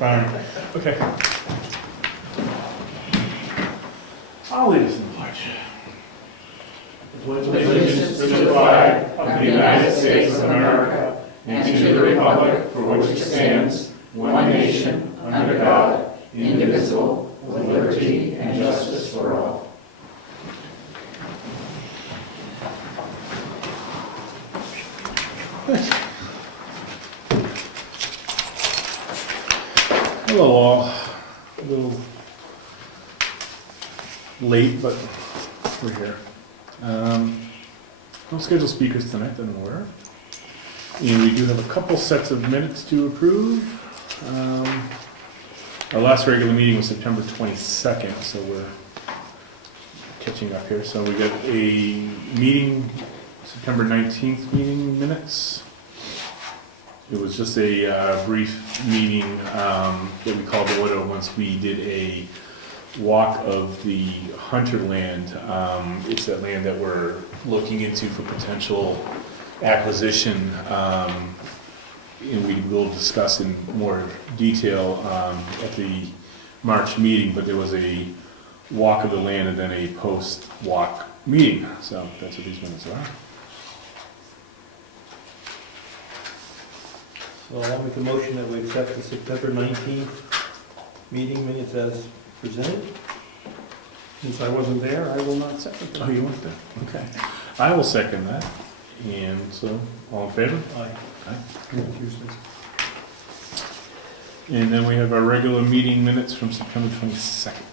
Fine. Okay. I'll lead us in the pledge. Allegiance to the flag of the United States of America and to the republic for which it stands, one nation, under God, indivisible, with liberty and justice for all. Hello all. A little late, but we're here. No scheduled speakers tonight that I'm aware of. And we do have a couple sets of minutes to approve. Our last regular meeting was September 22nd, so we're catching up here. So we got a meeting, September 19th meeting minutes. It was just a brief meeting that we called to order once we did a walk of the Hunter land. It's that land that we're looking into for potential acquisition, and we will discuss in more detail at the March meeting, but there was a walk of the land and then a post-walk meeting, so that's what these minutes are. So I'll make a motion that we accept the September 19th meeting minutes as presented. Since I wasn't there, I will not second that. Oh, you weren't there? Okay. I will second that. And so, all in favor? Aye. And then we have our regular meeting minutes from September 22nd.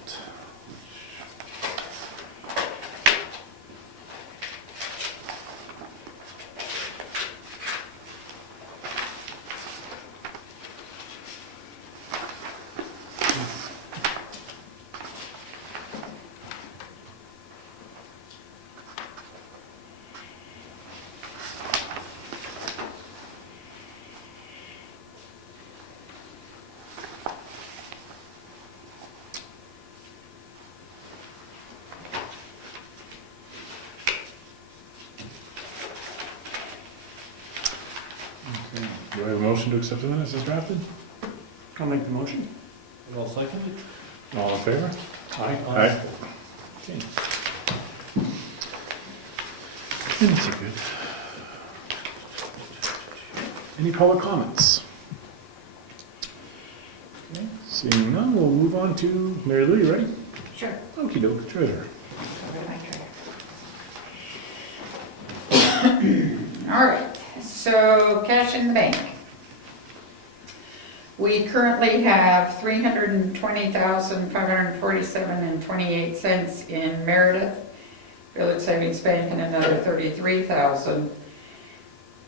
Do I have a motion to accept the minutes as drafted? I'll make the motion. And I'll second it. All in favor? Aye. Aye. Okay. Minutes are good. Any public comments? Okay, seeing none, we'll move on to Mary Lou, you ready? Sure. Okey doke, treasurer. All right, so cash in the bank. We currently have $320,547.28 in Meredith Village Savings Bank and another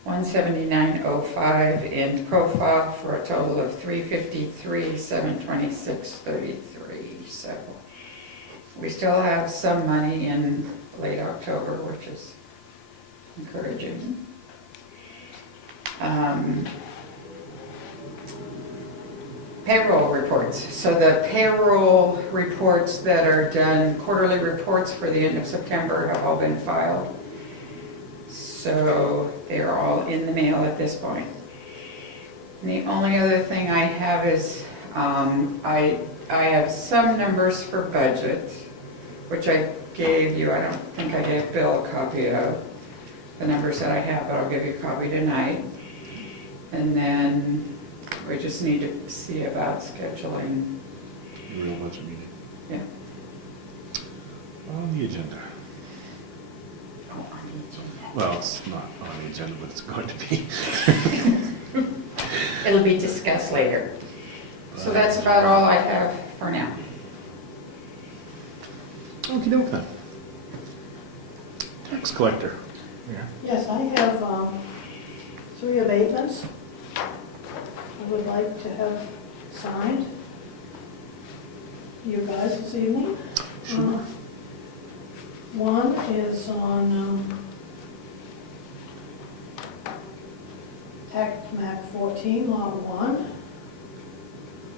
$33,179.05 in Profile for a total of $353,726.33. So we still have some money in late October, which is encouraging. Payroll reports. So the payroll reports that are done, quarterly reports for the end of September have all been filed. So they're all in the mail at this point. And the only other thing I have is I have some numbers for budget, which I gave you. I don't think I gave Bill a copy of the numbers that I have, but I'll give you a copy tonight. And then we just need to see about scheduling. The real budget meeting. Yeah. On the agenda. Oh, on the agenda. Well, it's not on the agenda, but it's going to be. It'll be discussed later. So that's about all I have for now. Okey doke then. Tax collector. Yeah. Yes, I have 3 abatements I would like to have signed. You guys this evening. Sure. One is on Tax map 14, lot 1.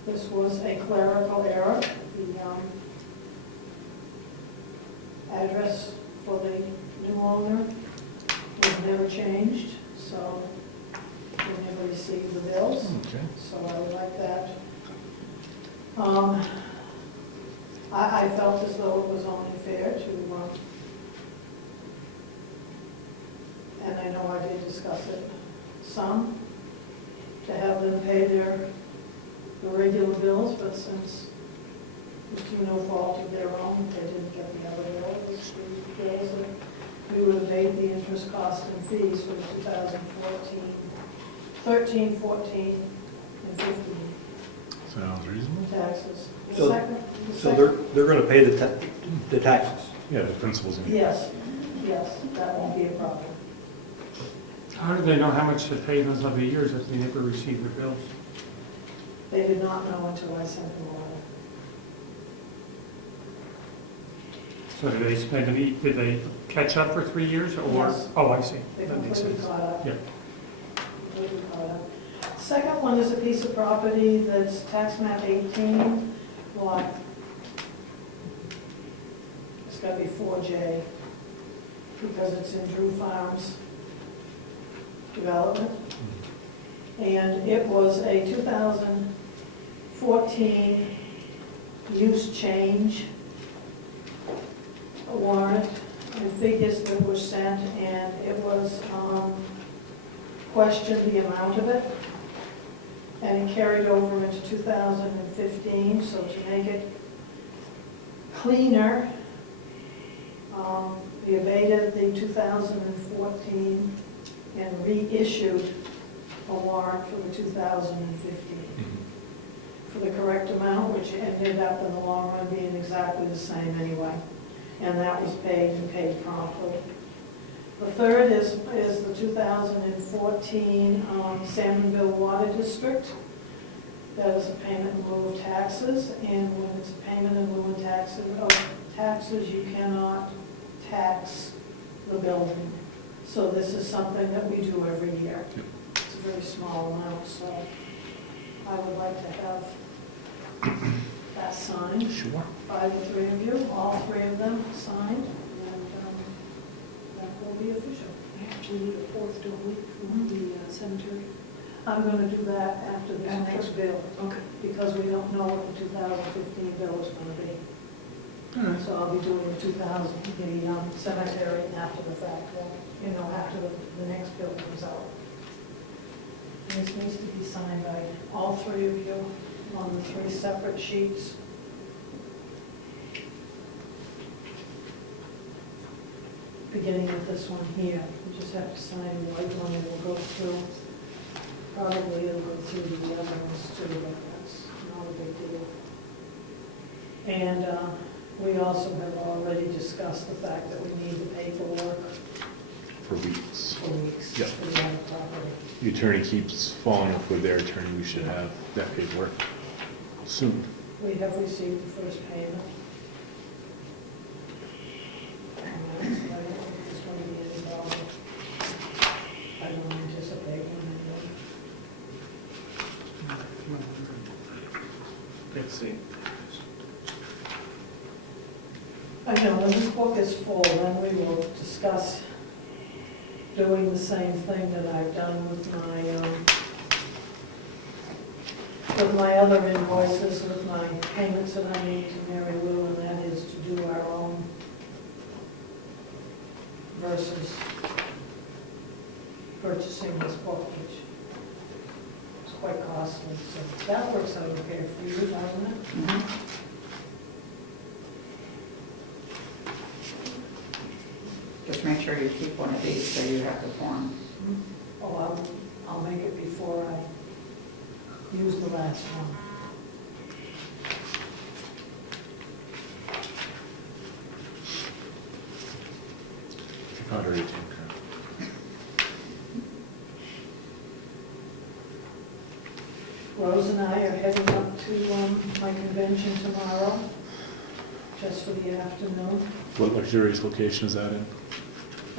This was a clerical error. The address for the new owner was never changed, so we never received the bills. Okay. So I would like that I felt as though it was only fair to, and I know I did discuss it, some, to have them pay their regular bills, but since it was through no fault of their own, they didn't get the other bill, it was the bills that we would have paid the interest, cost, and fees for the 2014, 13, 14, and 15 Sounds reasonable. taxes. The So- second- the So second- they're gonna pay the taxes. Yeah, the principal's in. Yes, yes, that won't be a problem. How do they know how much to pay in those other years if they never received their bills? They did not know until I sent them a letter. So did they spend any, did they catch up for 3 years or? Yes. Oh, I see. They That makes completely sense. caught up. Yeah. Completely caught up. Second one is a piece of property that's tax map 18, lot, it's got to be 4J, because it's in Drew Farms development. And it was a 2014 use change warrant and figures that were sent, and it was questioned the amount of it, and it carried over into 2015, so to make it cleaner, we abated the 2014 and reissued a warrant for the 2015 for the correct amount, which ended up in the long run being exactly the same anyway. And that was paid and paid promptly. The third is the 2014 Salmonville Water District. That is a payment in lieu of taxes, and when it's a payment in lieu of taxes, you cannot tax the building. So this is something that we do every year. It's a very small amount, so I would like to have that signed Sure. by the three of you, all three of them signed, and that will be official. We actually need a fourth, don't we, for the cemetery? I'm going to do that after this After. next bill, Okay. because we don't know what the 2015 bill is going to be. So I'll be doing the cemetery after the fact, after the next bill comes out. And this needs to be signed by all three of you on the three separate sheets. Beginning with this one here, you just have to sign the white one and we'll go through. Probably it'll go through the other ones too, but that's not a big deal. And we also have already discussed the fact that we need the paperwork For weeks. for weeks Yep. for the other property. The attorney keeps following up with their attorney. We should have that paperwork soon. We have received the first payment. And that's why I don't think there's going to be any problem. I don't anticipate one anyway. Let's see. I know, when this book is full, then we will discuss doing the same thing that I've done with my other invoices, with my payments that I made to Mary Lou, and that is to do our own versus purchasing this book, which is quite costly. So that works out okay for you, doesn't it? Just make sure you keep one of these so you have the form. Oh, I'll make it before I use the last one. About her 18 crown. Rose and I are heading up to my convention tomorrow, just for the afternoon. What luxurious location is that in?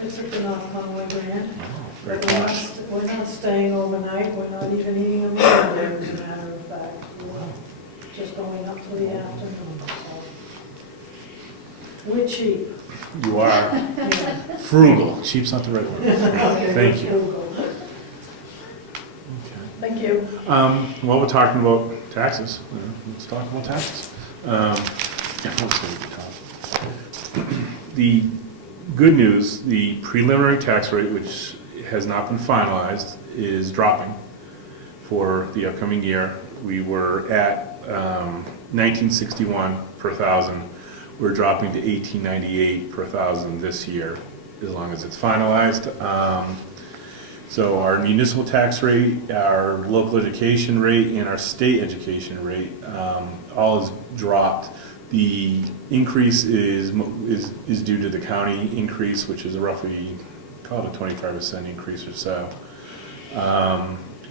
It's at the North Conway Grand. Oh, very But posh. we're not staying overnight, we're not even eating a meal there, as a matter of fact. We're just going up for the afternoon, so. We're cheap. You are Yeah. frugal. Cheap's not the right word. Thank you. Frugal. Okay. Thank you. While we're talking about taxes, let's talk about taxes. Everyone's gonna be tough. The good news, the preliminary tax rate, which has not been finalized, is dropping for the upcoming year. We were at 1961 per thousand. We're dropping to 1898 per thousand this year, as long as it's finalized. So our municipal tax rate, our local education rate, and our state education rate, all has dropped. The increase is due to the county increase, which is roughly, call it a 25% increase or so.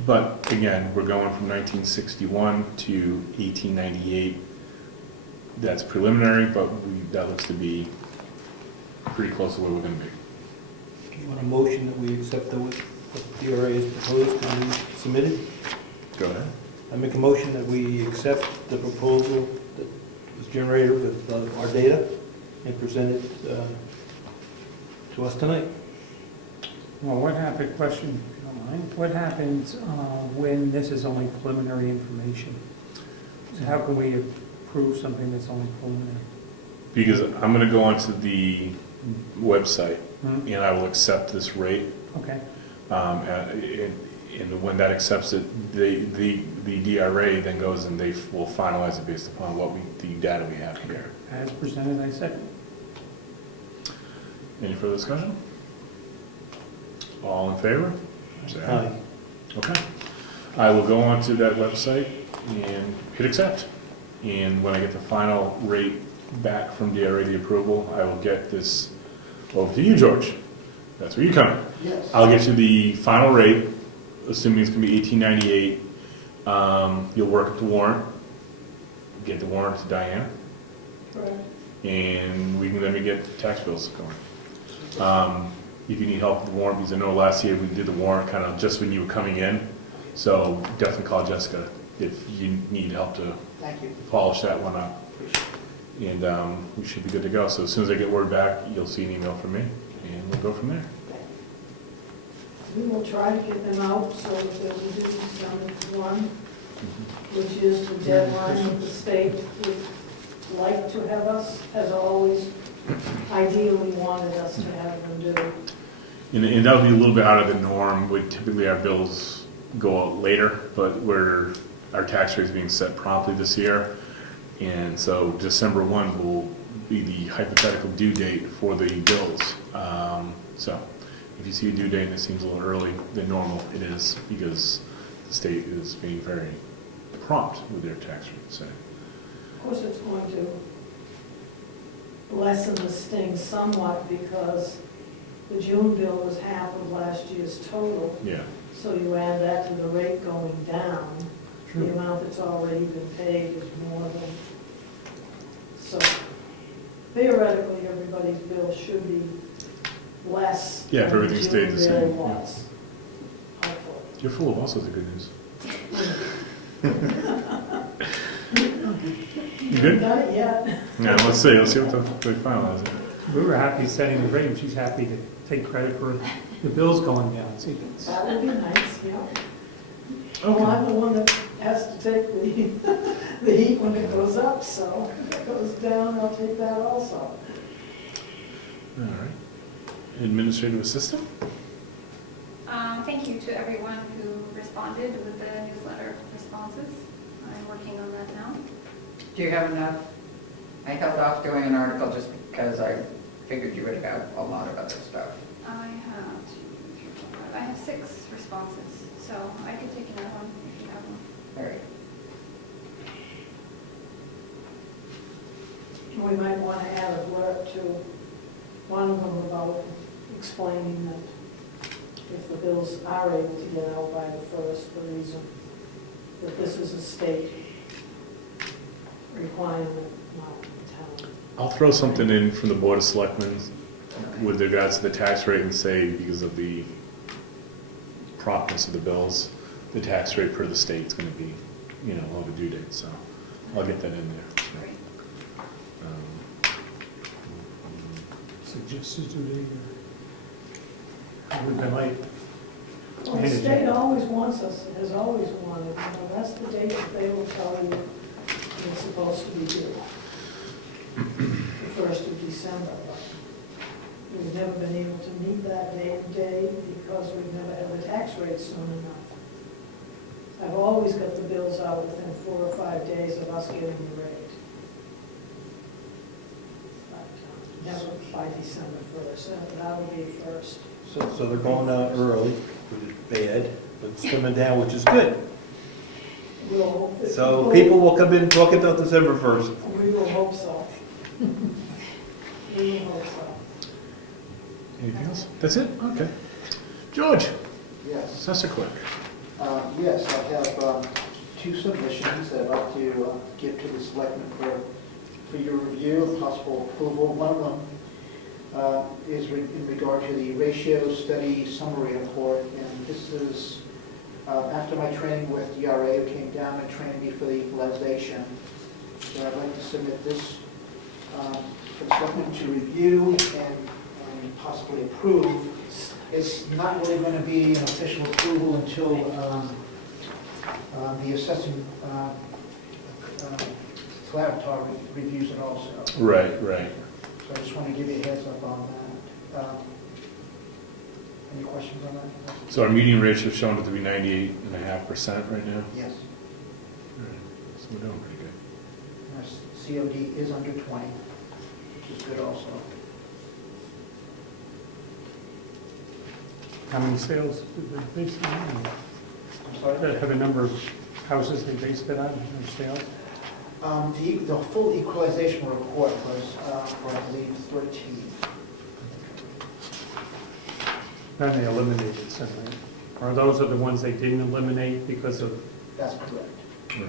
But again, we're going from 1961 to 1898. That's preliminary, but that looks to be pretty close to where we're going to be. Do you want a motion that we accept what the DRA has proposed and submitted? Go ahead. I make a motion that we accept the proposal that was generated with our data and presented to us tonight. Well, what happened, question, if you don't mind, what happens when this is only preliminary information? So how can we approve something that's only preliminary? Because I'm going to go onto the website Hmm? and I will accept this rate. Okay, And when that accepts it, the DRA then goes and they will finalize it based upon the data we have here. as presented, I second. Any further discussion? All in favor? Say aye. Aye. Okay. I will go onto that website and hit accept. And when I get the final rate back from DRA, the approval, I will get this over to you, George. That's where you come in. Yes. I'll get you the final rate, assuming it's gonna be 1898. You'll work up the warrant, get the warrant to Diana, Correct. and we can then get tax bills going. If you need help with the warrant, because I know last year we did the warrant kind of just when you were coming in, so definitely call Jessica if you need help to Thank you. polish that one up. And we should be good to go. So as soon as I get word back, you'll see an email from me, and we'll go from there. We will try to get them out so that they will do December 1, which is the deadline that the state would like to have us, has always ideally wanted us to have them do. And that'll be a little bit out of the norm. Typically our bills go out later, but our tax rate is being set promptly this year. And so December 1 will be the hypothetical due date for the bills. So if you see a due date and it seems a little early than normal, it is because the state is being very prompt with their tax rate. So. Of course, it's going to lessen the sting somewhat because the June bill was half of last year's total. Yeah. So you add that to the rate going down, True. the amount that's already been paid is more than. So theoretically, everybody's bill should be less. Yeah, if than everything stayed the June same, bill yeah. was. Hopefully. You're full of all sorts of good news. You good? Not it yet. Yeah, let's see what they finalize it. We were happy setting the rate, and she's happy to take credit for the bills going down. See, that's- That would be nice, yeah. Well, I'm the one that has to take the heat when it goes up, so if it goes down, I'll take that also. All right. Administrative assistant? Thank you to everyone who responded with the newsletter responses. I'm working on that now. Do you have enough? I held off doing an article just because I figured you would have a lot of other stuff. I have 6 responses, so I could take another one if you have one. All right. We might want to add a blurb to one of them about explaining that if the bills are able to get out by the 1st, the reason that this is a state requirement, not a town. I'll throw something in from the Board of Selectmen with regards to the tax rate and say because of the promptness of the bills, the tax rate per the state is going to be, on the due date. So I'll get that in there. Great. suggested to me, would been late. Well, the state always wants us, has always wanted, you know, that's the date that they will tell you it's supposed to be due. The 1st of December. But we've never been able to meet that day because we've never had the tax rate soon enough. I've always got the bills out within 4 or 5 days of us getting the rate. But never by December 1st, and that'll be first. So they're going out early, which is bad, but it's coming down, which is good. We'll hope that So people will come in talking about December 1st. We will hope so. We will hope so. Anything else? That's it? Okay. George, Yes, assessor clerk. yes, I have 2 submissions that I'd like to give to the selectmen for your review and possible approval. One of them is in regard to the ratio study summary report, and this is after my training with DRA, who came down and trained me for the equalization. So I'd like to submit this for the selectmen to review and possibly approve. It's not really going to be an official approval until the assessing collaborator reviews it also. Right. So I just want to give you a heads up on that. Any questions on that? So our median ratio is shown to be 98.5% right now? Yes. So we're doing pretty good. Our COD is under 20, which is good also. How many sales did they base it on? I'm sorry? Have a number of houses they based it on, or sales? The full equalization report was for, I believe, 13. Then they eliminated some, right? Or those are the ones they didn't eliminate because of, That's correct. Right.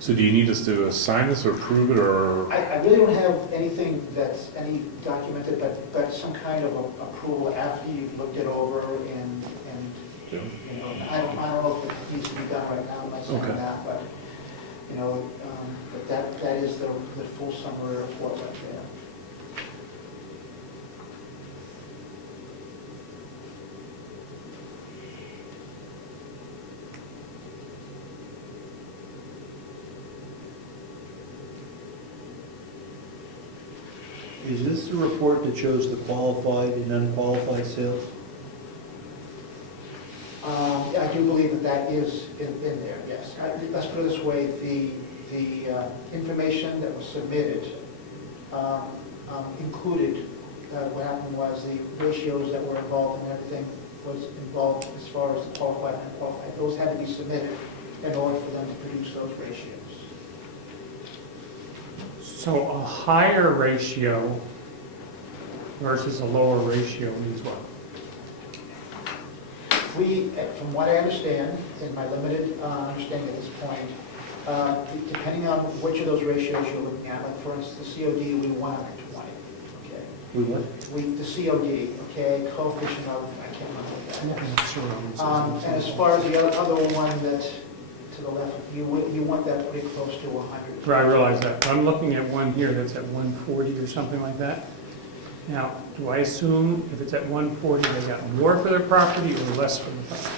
So do you need us to sign this or approve it, or? I really don't have anything that's any documented, but some kind of approval after you've looked it over and Yeah. you know, I don't know if it needs to be done right now, I'm not saying Okay. that, but, you know, but that is the full summary report right there. Is this the report that shows the qualified and unqualified sales? I do believe that is in there, yes. Let's put it this way, the information that was submitted included, what happened was the ratios that were involved and everything was involved as far as qualified and unqualified. Those had to be submitted in order for them to produce those ratios. so a higher ratio versus a lower ratio means what? We, from what I understand, in my limited understanding at this point, depending on which of those ratios you're looking at, like for instance, the COD, we want under 20, okay? We what? The COD, okay, coefficient of, I can't remember what that is. Surrounds. And as far as the other one that, to the left, you want that pretty close to 100. Right, I realize that, but I'm looking at one here that's at 140 or something like that. Now, do I assume if it's at 140, they got more for their property or less for the property?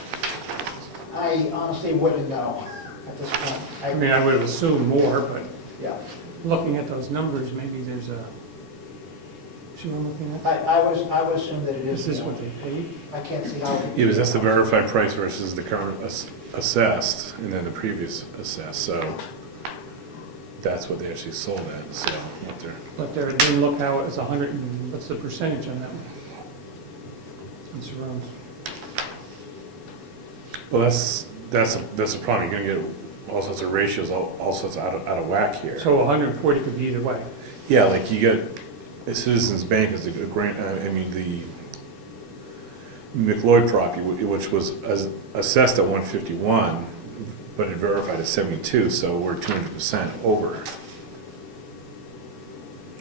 I honestly wouldn't know at this point. I mean, I would assume more, but Yeah, looking at those numbers, maybe there's a, see what I'm looking at? I would assume that it is. Is this what they paid? I can't see how. Yeah, because that's the verified price versus the current assessed, and then the previous assessed, so that's what they actually sold at, so what they're, But they didn't look how it was 100, and what's the percentage on that one? It surrounds. well, that's a problem, you're gonna get all sorts of ratios, all sorts out of whack here. So 140 could be either way. Yeah, like you get, Citizens Bank is a grant, I mean, the McLeod property, which was assessed at 151, but it verified at 72, so we're 200% over.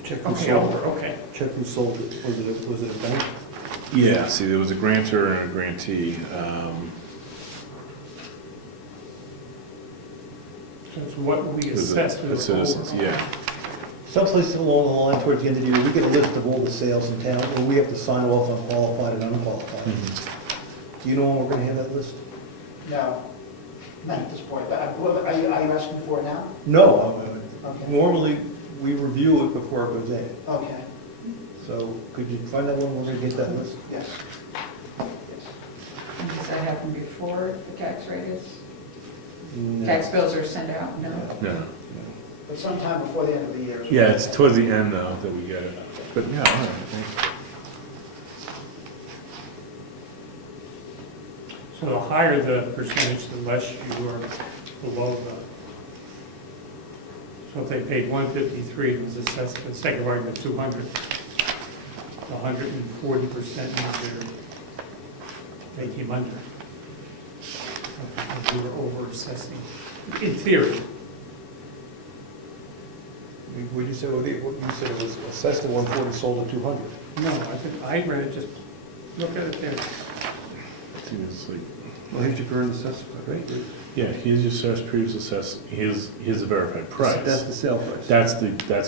Check who Okay, sold over, it. okay. Check who sold it. Was it a bank? Yeah, see, there was a grantor and a grantee. So it's what we It was assessed. the Citizens, yeah. someplace along the line towards the end of the year, we get a list of all the sales in town, and we have to sign off on qualified and unqualified. Do you know when we're gonna have that list? No, not at this point, but are you asking for it now? No, Okay. normally, we review it before it goes in. Okay, So could you find out when we're gonna get that list? yes. And does that happen before the tax rate is, No. tax bills are sent out? No? No. But sometime before the end of the year. Yeah, it's towards the end though that we get it. But yeah, all right. So the higher the percentage, the less you are below the, so if they paid 153, it was assessed, for the sake of argument, 200, 140% means they came under. If we were over assessing, in theory. Would you say, what you said it was assessed at 140, sold at 200? No, I think, I read it, just look at it there. It's like, Well, here's your current assessment, right? yeah, here's your previous assessed, here's the verified price. That's the sale price. That's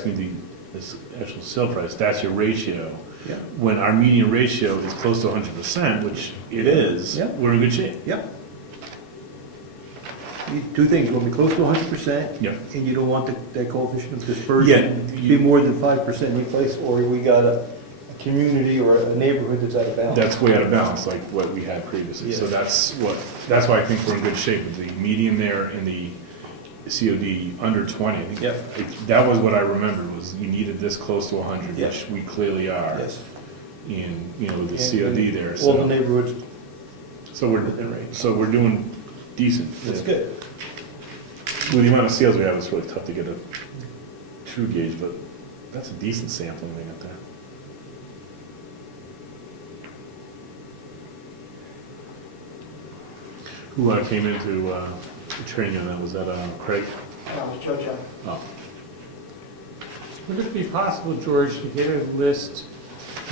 going to be the actual sale price, that's your ratio. Yeah. When our median ratio is close to 100%, which it is, Yeah. we're in good shape. Yep. Two things, you want to be close to 100%, Yep. and you don't want that coefficient of Yeah, dispersion to you- be more than 5% any place, or we got a community or a neighborhood that's out of balance. That's way out of balance, like what we had previously. So Yes. that's why I think we're in good shape with the median there and the COD under 20. I think Yep. that was what I remembered, was you needed this close to 100, Yep. which we clearly are. Yes. In, with the And COD there, All the so, neighborhoods, so we're doing decent. that's good. With the amount of sales we have, it's really tough to get a true gauge, but that's a decent sampling we got there. Who came into the training on that? Was that Craig? Joe. Oh, Would it be possible, George, to get a list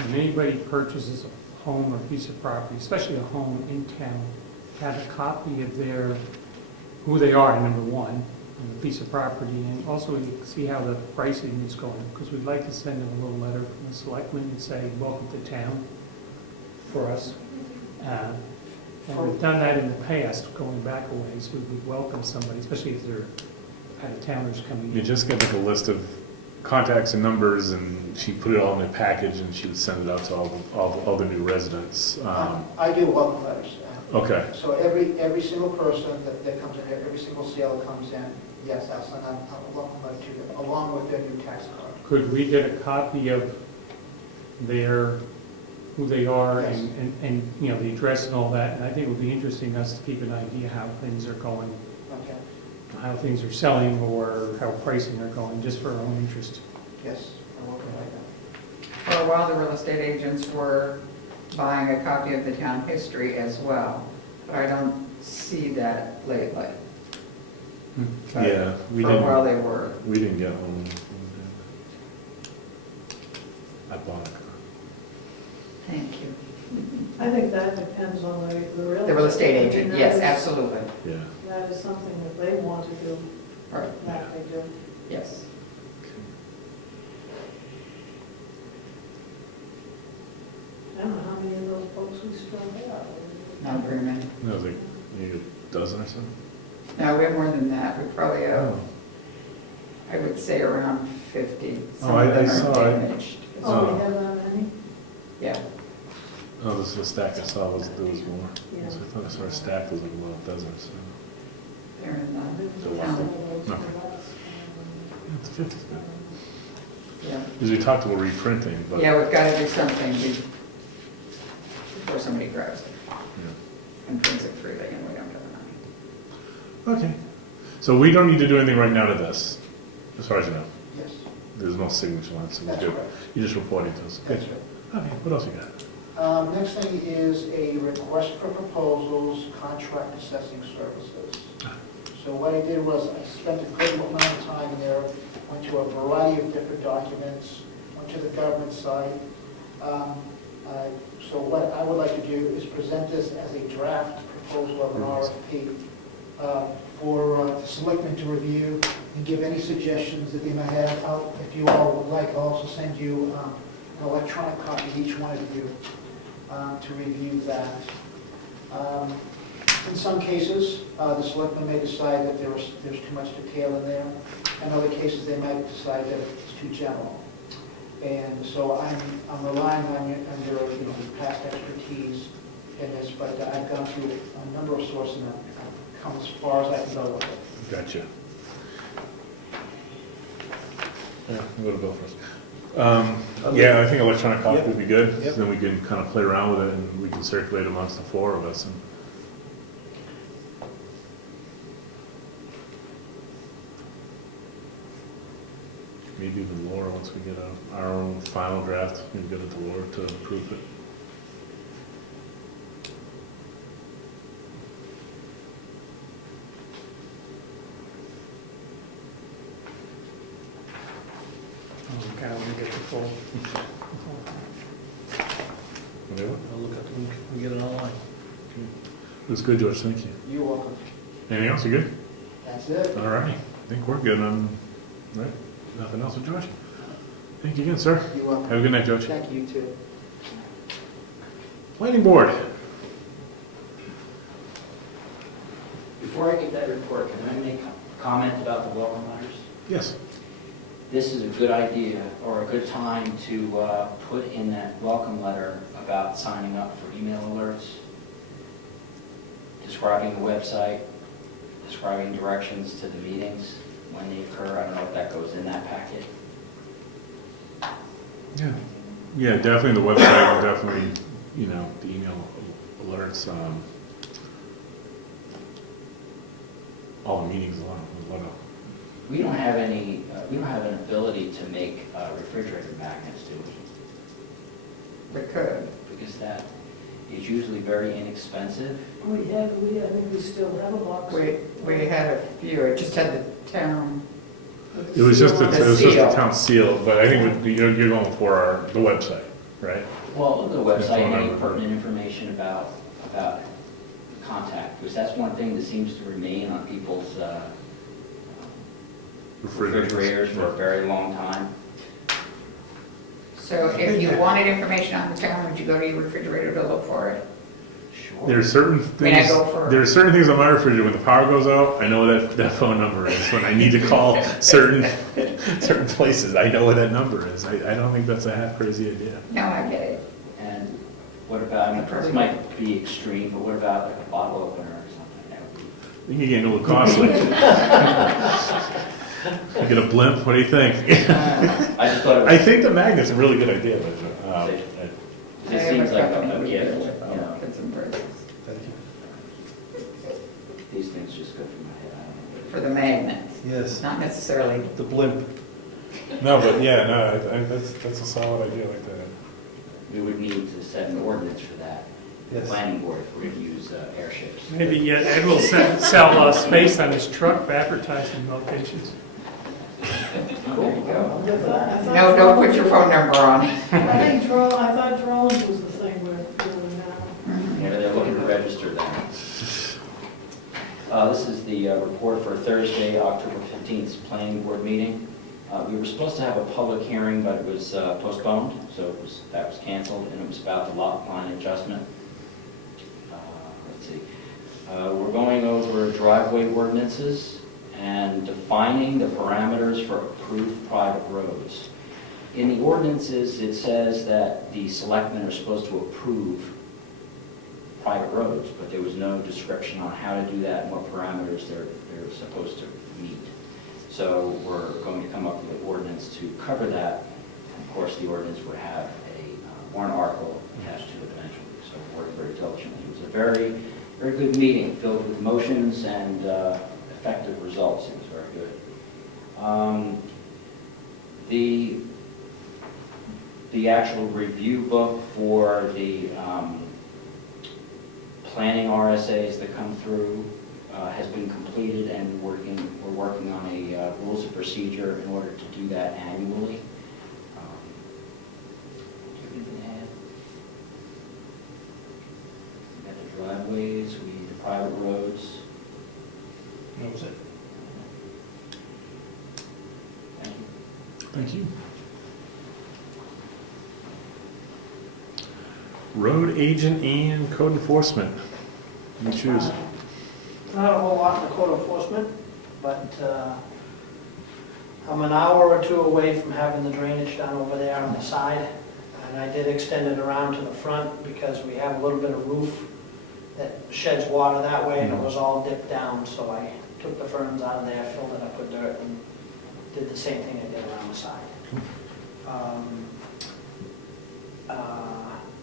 when anybody purchases a home or piece of property, especially a home in town, have a copy of who they are, number one, on the piece of property, and also see how the pricing is going, because we'd like to send them a little letter from the selectmen and say, welcome to town for us. And we've done that in the past, going back a ways, we would welcome somebody, especially if they're out-of-towners coming you in. just get like a list of contacts and numbers, and she put it all in a package, and she would send it out to all the new residents. I do welcome letters. Okay. So every single person that comes in here, every single sale that comes in, yes, I'll send out a welcome letter to them, along with their new tax card. Could we get a copy of who they are Yes. and, the address and all that? And I think it would be interesting us to keep an idea how things are going, Okay, how things are selling or how pricing are going, just for our own interest. yes, I'm working right now. For a while, the real estate agents were buying a copy of the town history as well, but I don't see that lately. But Yeah, we For a while, didn't. they were. We didn't get one. I bought a car. Thank you. I think that depends on the real. The real estate I mean, agent, that yes, is- absolutely. Yeah. That is something that they want to do, Right, that they do. yes. I don't know how many of those folks we still have. Not very many. That was like maybe a dozen or so. No, we have more than that. We probably have, Oh. I would say around 50. Some Oh, I of them saw are it. damaged. Oh, we have that many? Yeah, Oh, this is a stack I saw, there was more. Yeah. So I thought I saw a stack was like a dozen or so. they're in So the wow. town. Okay. It's 50. Yeah. Because we talked about reprinting, but. Yeah, we've got to do something before somebody grabs it Yeah. and prints it freely, and we don't have the money. Okay. So we don't need to do anything right now to this, as far as you know. Yes, There's no signature on it, so we're that's good. right. You're just reporting to us. Good. That's right. Okay, what else you got? Next thing is a request for proposals, contract assessing services. So what I did was I spent a good amount of time in there, went to a variety of different documents, went to the government site. So what I would like to do is present this as a draft proposal of an RFP for the selectmen to review and give any suggestions that they might have. If you all would like, I'll also send you an electronic copy of each one of you to review that. In some cases, the selectmen may decide that there's too much detail in there. In other cases, they might decide that it's too general. And so I'm relying on your past expertise in this, but I've gone through a number of sources and I've come as far as I can go with it. Gotcha. Yeah, I'm gonna go first. Yeah, I think electronic copy Yep. would be good. Yep. Then we can kind of play around with it and we can circulate amongst the four of us. And maybe even Laura, once we get our own final draft, we can get it to Laura to approve it. Okay, I'm gonna get the full. Whatever. I'll look up and get it online. That's good, George, thank you. You're welcome. Anything else, you good? That's it. All right, I think we're good on, right? Nothing else with George? Thank you again, sir. You're welcome. Have a good night, George. Thank you, too. Planning board. Before I get that report, can I make a comment about the welcome letters? Yes. This is a good idea, or a good time to put in that welcome letter about signing up for email alerts, describing the website, describing directions to the meetings when they occur. I don't know if that goes in that packet. Yeah. Yeah, definitely the website, definitely, the email alerts, all the meetings, a lot of. We don't have any, we don't have an ability to make refrigerator magnets, do we? We could. Because that is usually very inexpensive. I think we still have a box. We had a few, it just had the town. It was just the seal. town seal, but I think you're going for the website, right? Well, the Phone website, any number. pertinent information about contact, because that's one thing that seems to remain on people's refrigerators for a very long time. So if you wanted information on the town, would you go to your refrigerator to look for it? Sure. There are certain mean, I things, go for- there are certain things on my refrigerator, when the power goes out, I know what that phone number is. When I need to call certain places, I know what that number is. I don't think that's a half crazy idea. No, I get it. And what about, this might be extreme, but what about like a bottle opener or something? That would be- You can get a little costly. You get a blimp, what do you think? I just thought it I was, think the magnet's a really good idea, but, it seems like a gift, you know. Kids and braces. Thank you. These things just go through my head. I don't know. For the magnets, Yes, not necessarily. the blimp. no, but yeah, no, that's a solid idea like that. We would need to set an ordinance for that. The Yes. planning board, if we're going to use airships. Maybe Ed will sell space on his truck for advertising locations. There you go. I thought No, don't put your phone number on. I thought drones was the thing we're doing now. Maybe they're looking to register that. This is the report for Thursday, October 15th, planning board meeting. We were supposed to have a public hearing, but it was postponed, so that was canceled, and it was about the lot line adjustment. Let's see. We're going over driveway ordinances and defining the parameters for approved private roads. In the ordinances, it says that the selectmen are supposed to approve private roads, but there was no description on how to do that and what parameters they're supposed to meet. So we're going to come up with an ordinance to cover that. And of course, the ordinance would have a warrant article attached to it eventually, so we're working very diligently. It was a very, very good meeting, filled with motions and effective results. It was very good. The actual review book for the planning RSAs that come through has been completed, and we're working on a rules of procedure in order to do that annually. Do you have anything to add? We got the driveways, we need the private roads. That was it. Thank you. Thank you. Road agent and code enforcement. You choose. Not a whole lot in the code enforcement, but I'm an hour or two away from having the drainage done over there on the side. And I did extend it around to the front because we have a little bit of roof that sheds water that way, and it was all dipped down. So I took the ferns out of there, filled it up with dirt, and did the same thing I did around the side.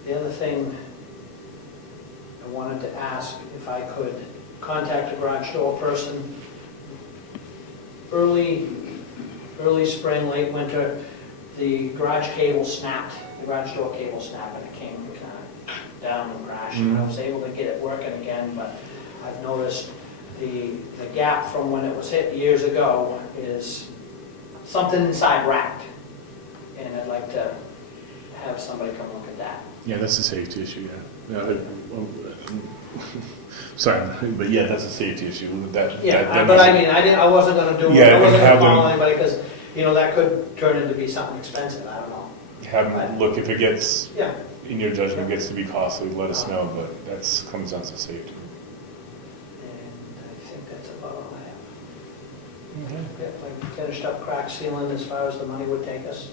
The other thing I wanted to ask if I could contact a garage door person. Early spring, late winter, the garage cable snapped, the garage door cable snapped, and it came kind of down and crashed. And I was able to get it working again, but I've noticed the gap from when it was hit years ago is something inside racked. And I'd like to have somebody come look at that. Yeah, that's a safety issue, yeah. Sorry, but yeah, that's a safety issue. That But I mean, I wasn't gonna do it, Yeah, I wasn't have gonna call them- anybody, because, you know, that could turn into be something expensive, I don't know. Have them look, if it gets, Yeah, in your judgment, gets to be costly, let us know, but that's comes down to safety. and I think that's about all I have. Yeah, I finished up crack sealing as far as the money would take us.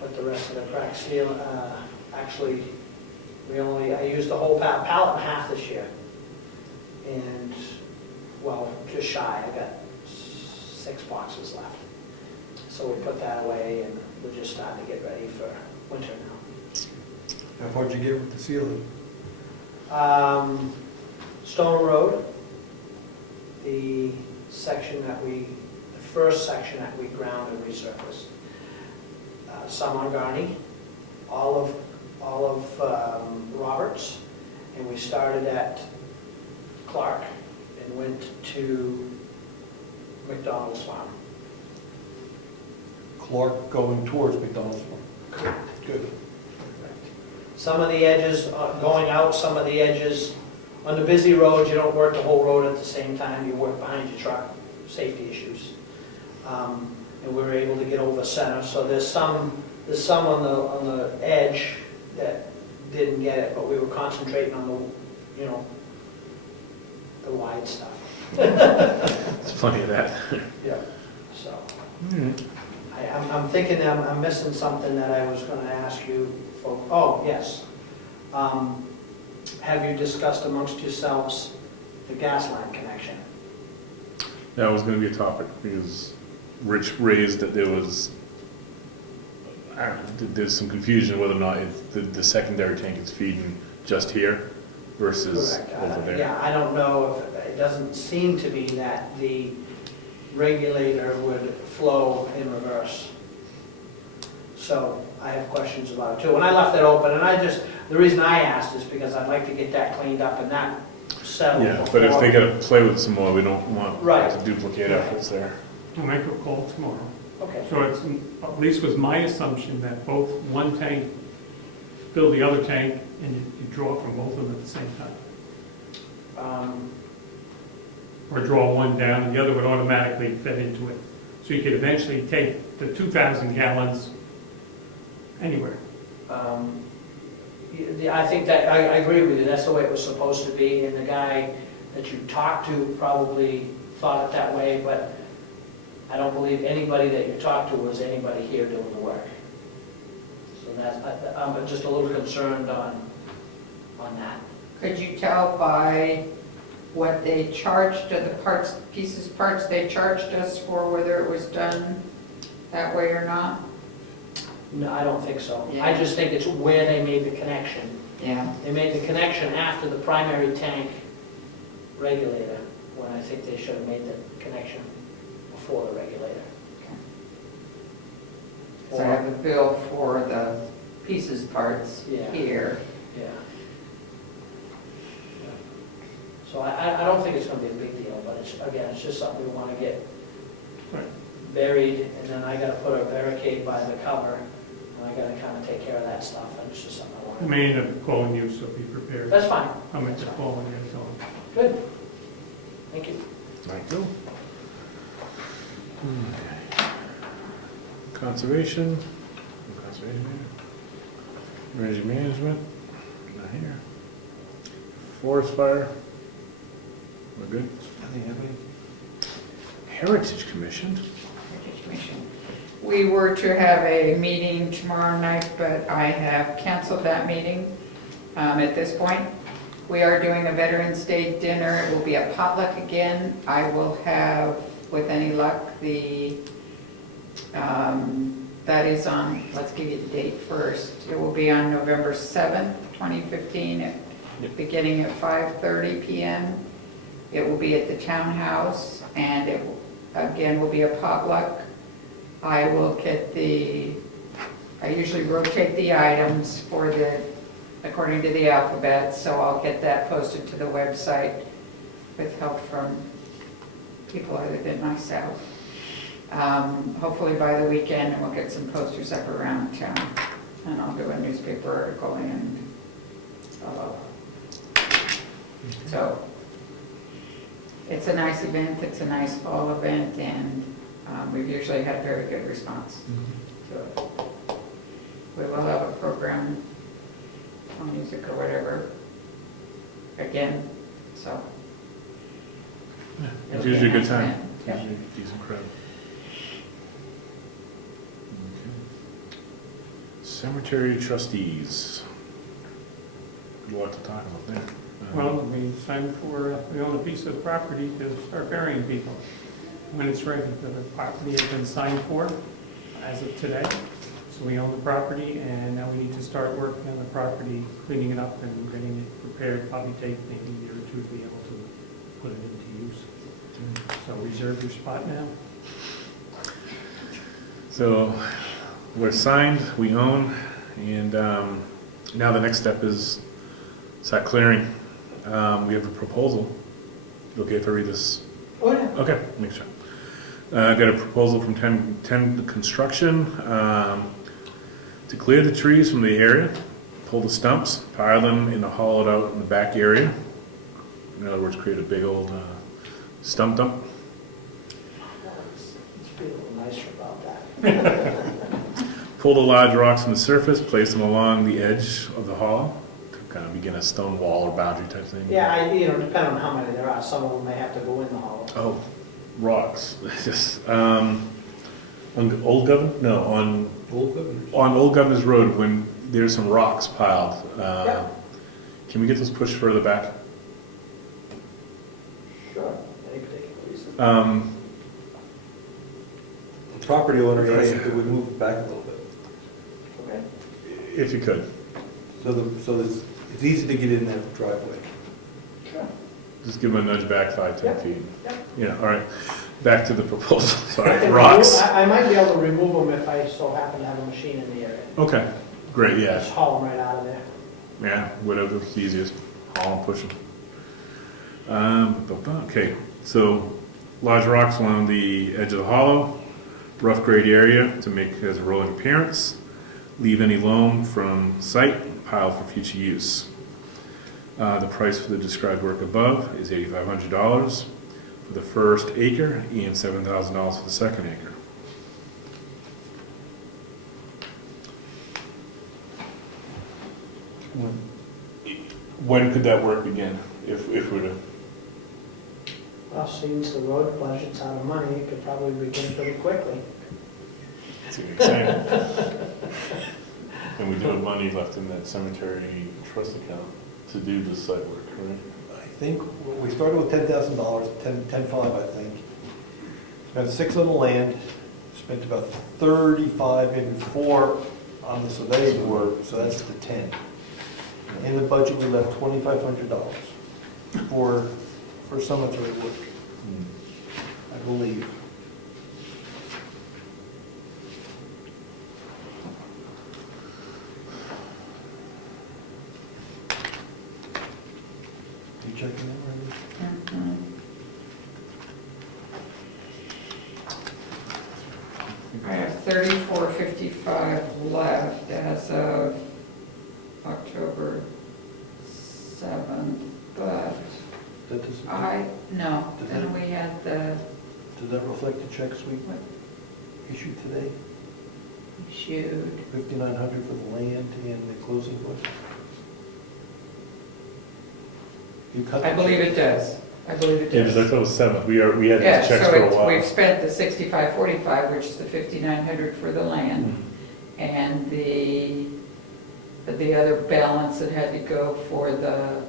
Put the rest of the crack seal, actually, I used the whole pallet and a half this year. And, well, just shy, I got 6 boxes left. So we put that away, and we're just starting to get ready for winter now. How far did you get with the ceiling? Stone Road, the first section that we ground and resurfaced. Some on Garney, all of Roberts, and we started at Clark and went to McDonald's Farm. Clark going towards McDonald's Farm. Good. Some of the edges going out, some of the edges on the busy roads, you don't work the whole road at the same time, you work behind your truck, safety issues. And we were able to get over center, so there's some on the edge that didn't get it, but we were concentrating on the wide stuff. There's plenty of that. Yeah, so. I'm thinking I'm missing something that I was gonna ask you for, oh, yes. Have you discussed amongst yourselves the gas line connection? That was gonna be a topic, because Rich raised that there was, I don't know, there's some confusion whether or not the secondary tank is feeding just here versus Correct. over there. Yeah, I don't know if, it doesn't seem to be that the regulator would flow in reverse. So I have questions about it too. When I left it open, and the reason I asked is because I'd like to get that cleaned up and that settled. Yeah, but if they gotta play with it some more, we don't want Right. to duplicate efforts there. I'll make a call tomorrow. Okay. So it's, at least was my assumption that both one tank fill the other tank and you draw from both of them at the same time. Or draw one down and the other would automatically fit into it. So you could eventually take the 2,000 gallons anywhere. I think that, I agree with you, that's the way it was supposed to be, and the guy that you talked to probably thought it that way, but I don't believe anybody that you talked to was anybody here doing the work. So I'm just a little concerned on that. Could you tell by what they charged, the parts they charged us for, whether it was done that way or not? No, I don't think so. Yeah. I just think it's where they made the connection. Yeah. They made the connection after the primary tank regulator, when I think they should have made the connection before the regulator. So I have a bill for the pieces parts Yeah. here. Yeah. So I don't think it's gonna be a big deal, but it's just something we wanna get Right. buried, and then I gotta put a barricade by the cover, and I gotta kinda take care of that stuff, and it's just something I I wanna. may end up calling you, so be prepared. That's fine. I'll make That's the fine. call when you're going. Good. Thank you. Thank you. Conservation, energy management, not here. Forest fire, we're good. Nothing happening? Heritage Commission, Heritage Commission. We were to have a meeting tomorrow night, but I have canceled that meeting at this point. We are doing a Veterans Day dinner. It will be a potluck again. I will have, with any luck, that is on, let's give you the date first. It will be on November 7th, 2015, beginning at 5:30 p.m. It will be at the townhouse, and it, again, will be a potluck. I will get I usually rotate the items according to the alphabet, so I'll get that posted to the website with help from people other than myself. Hopefully by the weekend, and we'll get some posters up around town, and I'll do a newspaper article and so it's a nice event, it's a nice fall event, and we've usually had very good response to it. We will have a program on music or whatever again, so. it's usually a good time. Yeah. Usually a decent crowd. Okay. Cemetery trustees. A lot to talk about there. Well, we signed we own a piece of property to start burying people when it's ready. The property has been signed for as of today. So we own the property, and now we need to start working on the property, cleaning it up and getting it prepared. Probably take maybe a year or two to be able to put it into use. So reserve your spot now. So we're signed, we own, and now the next step is start clearing. We have a proposal. You okay if I read this? Oh, yeah. Okay, make sure. Got a proposal from 10 Construction to clear the trees from the area, pull the stumps, pile them in a hollowed out in the back area. In other words, create a big old stump dump. Let's be a little nicer about that. Pull the large rocks from the surface, place them along the edge of the hollow to kind of begin a stone wall or boundary type thing. Yeah, depending on how many there are, some of them may have to go in the hollow. Oh, rocks. Just on Old Governor? No, on Old Governor's Road when there's some rocks piled. Yeah. Can we get those pushed further back? Sure, any particular reason. The property owner asked that we move it back a little bit. Okay. If you could. So it's easy to get in that driveway. Sure. Just give them a nudge back 5-10 Yep. feet. Yep. Yeah, all right. Back to the proposal. I Sorry, can rocks. I might be able to remove them if I so happen to have a machine in the area. Okay, great, yeah. Just haul them right out of there. Yeah, whatever's easiest. Haul and push them. Okay, so large rocks along the edge of the hollow, rough grade area to make it as a rolling appearance, leave any loam from site, pile for future use. The price for the described work above is $8,500 for the first acre and $7,000 for the second acre. When could that work begin, if we're to? Well, since the road budget's out of money, it could probably begin pretty quickly. See what you're saying? And we do have money left in that cemetery trust account to do this site work, right? I think we started with $10,000, 10.5, I think. Spent $6 on the land, spent about 35, maybe 4 on the surveying work, so that's the 10. In the budget, we left $2,500 for cemetery work, I believe. You checking that, Randy? I have 3455 left as of October 7th, but That doesn't No, then we had the Does that reflect the checks we issued today? issued, 5,900 for the land and the closing costs? You cut I the believe check? it does. I believe it Yeah, does. because I thought it was 7. We had Yeah, these checks so for a while. we've spent the 6545, which is the 5,900 for the land, Mhm. and the other balance that had to go for the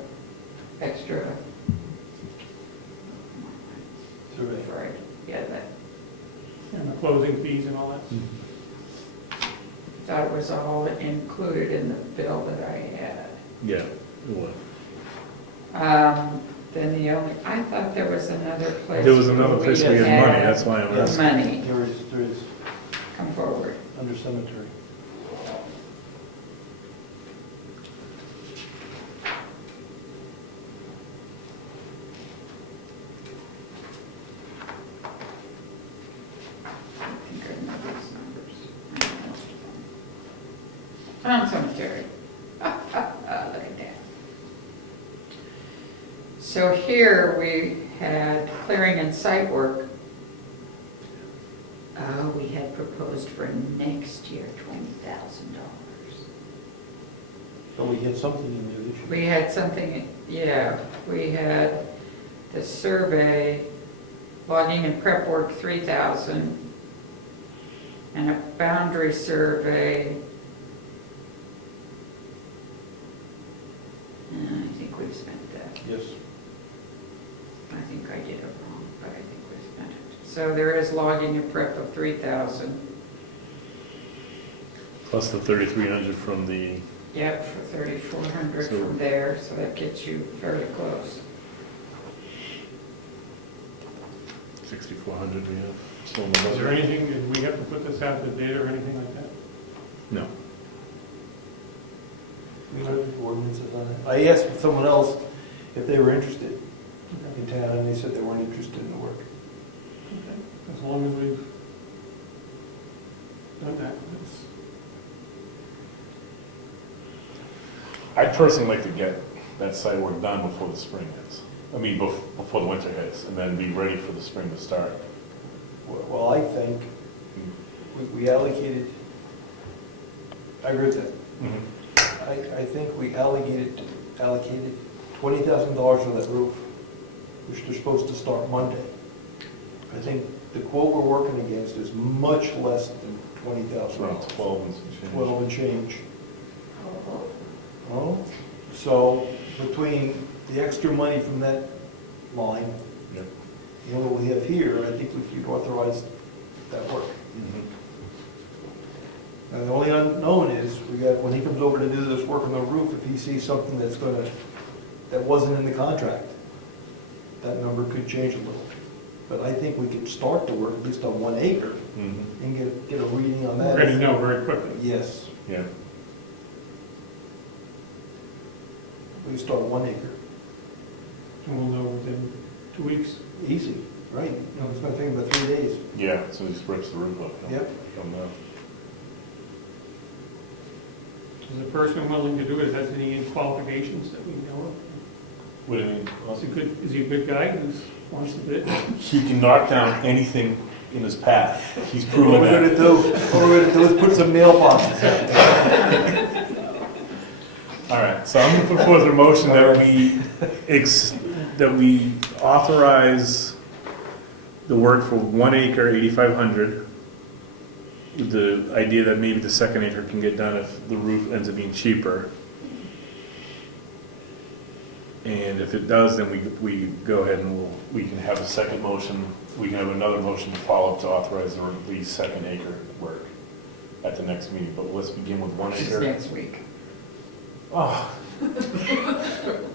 extra, Survey. right, yeah, that, And the closing fees and all that. thought it was all included in the bill that I had. Yeah, it was. Then I thought there was another place. There was another where place we had money, that's why I'm Yes. asking. Money, There is, come forward. under cemetery. I think I know these numbers. I know most of them. Town cemetery. Look at that. So here we had clearing and site work. Oh, we had proposed for next year, $20,000. So we had something in there this year. We had something, yeah, we had the survey, logging and prep work, 3,000, and a boundary survey. I think we've spent that. Yes. I think I did it wrong, but I think we spent it. So there is logging and prep of 3,000. Plus the 3,300 from the, Yep, for 3,400 So- from there, so that gets you fairly close. 6,400 we have. still in the Is there budget. anything, did we have to put this out to bid or anything like that? No. We have ordinances on it. I asked someone else if they were interested in town, and they said they weren't interested in the work. Okay. As long as we've done that, that's. I'd personally like to get that site work done before the spring hits. I mean, before the winter hits, and then be ready for the spring to start. Well, I think we allocated, I agree with that. I think we allocated $20,000 for that roof, which they're supposed to start Monday. I think the quote we're working against is much less than It's around $20,000. 12 and some change. 12 and change. Oh, so between the extra money from that line, Yep. and what we have here, I think we could authorize that work. Mhm. Now, the only unknown is, when he comes over to do this work on the roof, if he sees something that wasn't in the contract, that number could change a little. But I think we could start the work at least on 1 acre Mhm. and get a reading on that. We're going to know very quickly. Yes, Yeah. we can start 1 acre. And we'll know within 2 weeks. Easy, right? It's going to take about 3 days. Yeah, so he just rips the roof up. Yep. Come down. Is the person willing to do it, has any qualifications that we know of? What do you mean? Is he a good guy who wants to bid? He can knock down anything in his path. He's What proven we're that. going to do is put some mailboxes out. All right, so I'm going to propose a motion that we authorize the work for 1 acre, 8,500, with the idea that maybe the second acre can get done if the roof ends up being cheaper. And if it does, then we go ahead and we can have a second motion. We can have another motion to follow up to authorize the second acre work at the next meeting. But let's begin with 1 Which is acre. next week. Oh,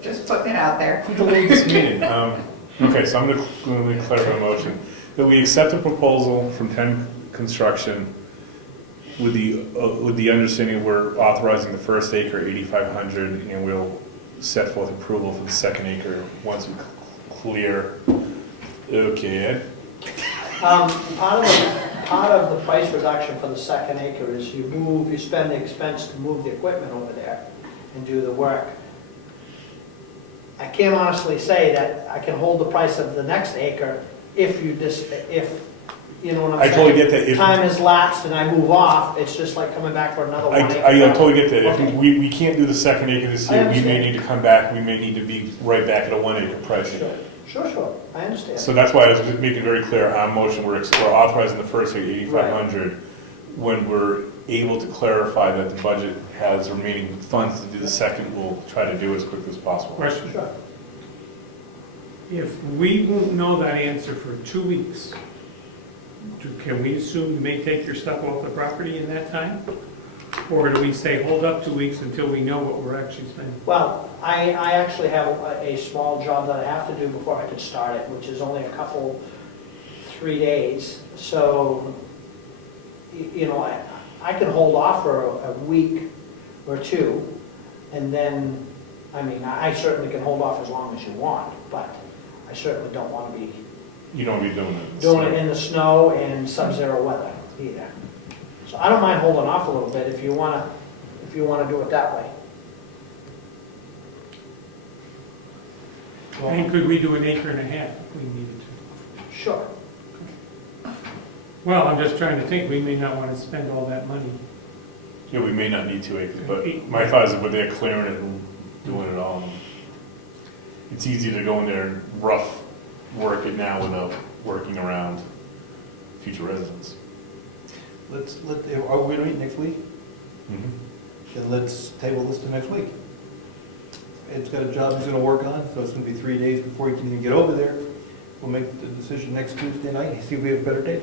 Just putting it out there. who delayed this meeting? Okay, so I'm going to clarify the motion. That we accept a proposal from 10 Construction with the understanding we're authorizing the first acre, 8,500, and we'll set forth approval for the second acre once we clear. Okay, Ed? Part of the price reduction for the second acre is you spend the expense to move the equipment over there and do the work. I I can't honestly say that I can hold the price of the next acre if you you know what I'm I saying? totally get that. If- Time has lapsed and I move off, it's just like coming back for another 1 acre. I totally get that. Okay. If we can't do the second acre this I year, we may understand. need to come back, we may need to be right back at a 1 acre price. Sure, I understand. So that's why I was making very clear on motion, we're authorizing the first acre, 8,500, when we're able to clarify that the budget has remaining funds to do the second, we'll try to do as quickly as possible. Question. Sure. If we won't know that answer for 2 weeks, can we assume you may take your stuff off the property in that time? Or do we say, hold up 2 weeks until we know what we're actually spending? Well, I actually have a small job that I have to do before I can start it, which is only 3 days. So, you know, I can hold off for a week or two, and then, I mean, I certainly can hold off as long as you want, but I certainly don't want to be You don't be doing it. doing it in the snow and sub-zero weather either. So I don't mind holding off a little bit if you want to do it that way. And could we do an acre and a half if we needed to? Sure. Well, I'm just trying to think, we may not want to spend all that money. Yeah, we may not need 2 acres, but my thought is that they're clearing it and doing it all. It's easy to go in there and rough work it now without working around future residents. Are we gonna meet next week? Then let's table this to next week. Ed's got a job he's gonna work on, so it's gonna be 3 days before he can even get over there. We'll make the decision next Tuesday night, and see if we have better data.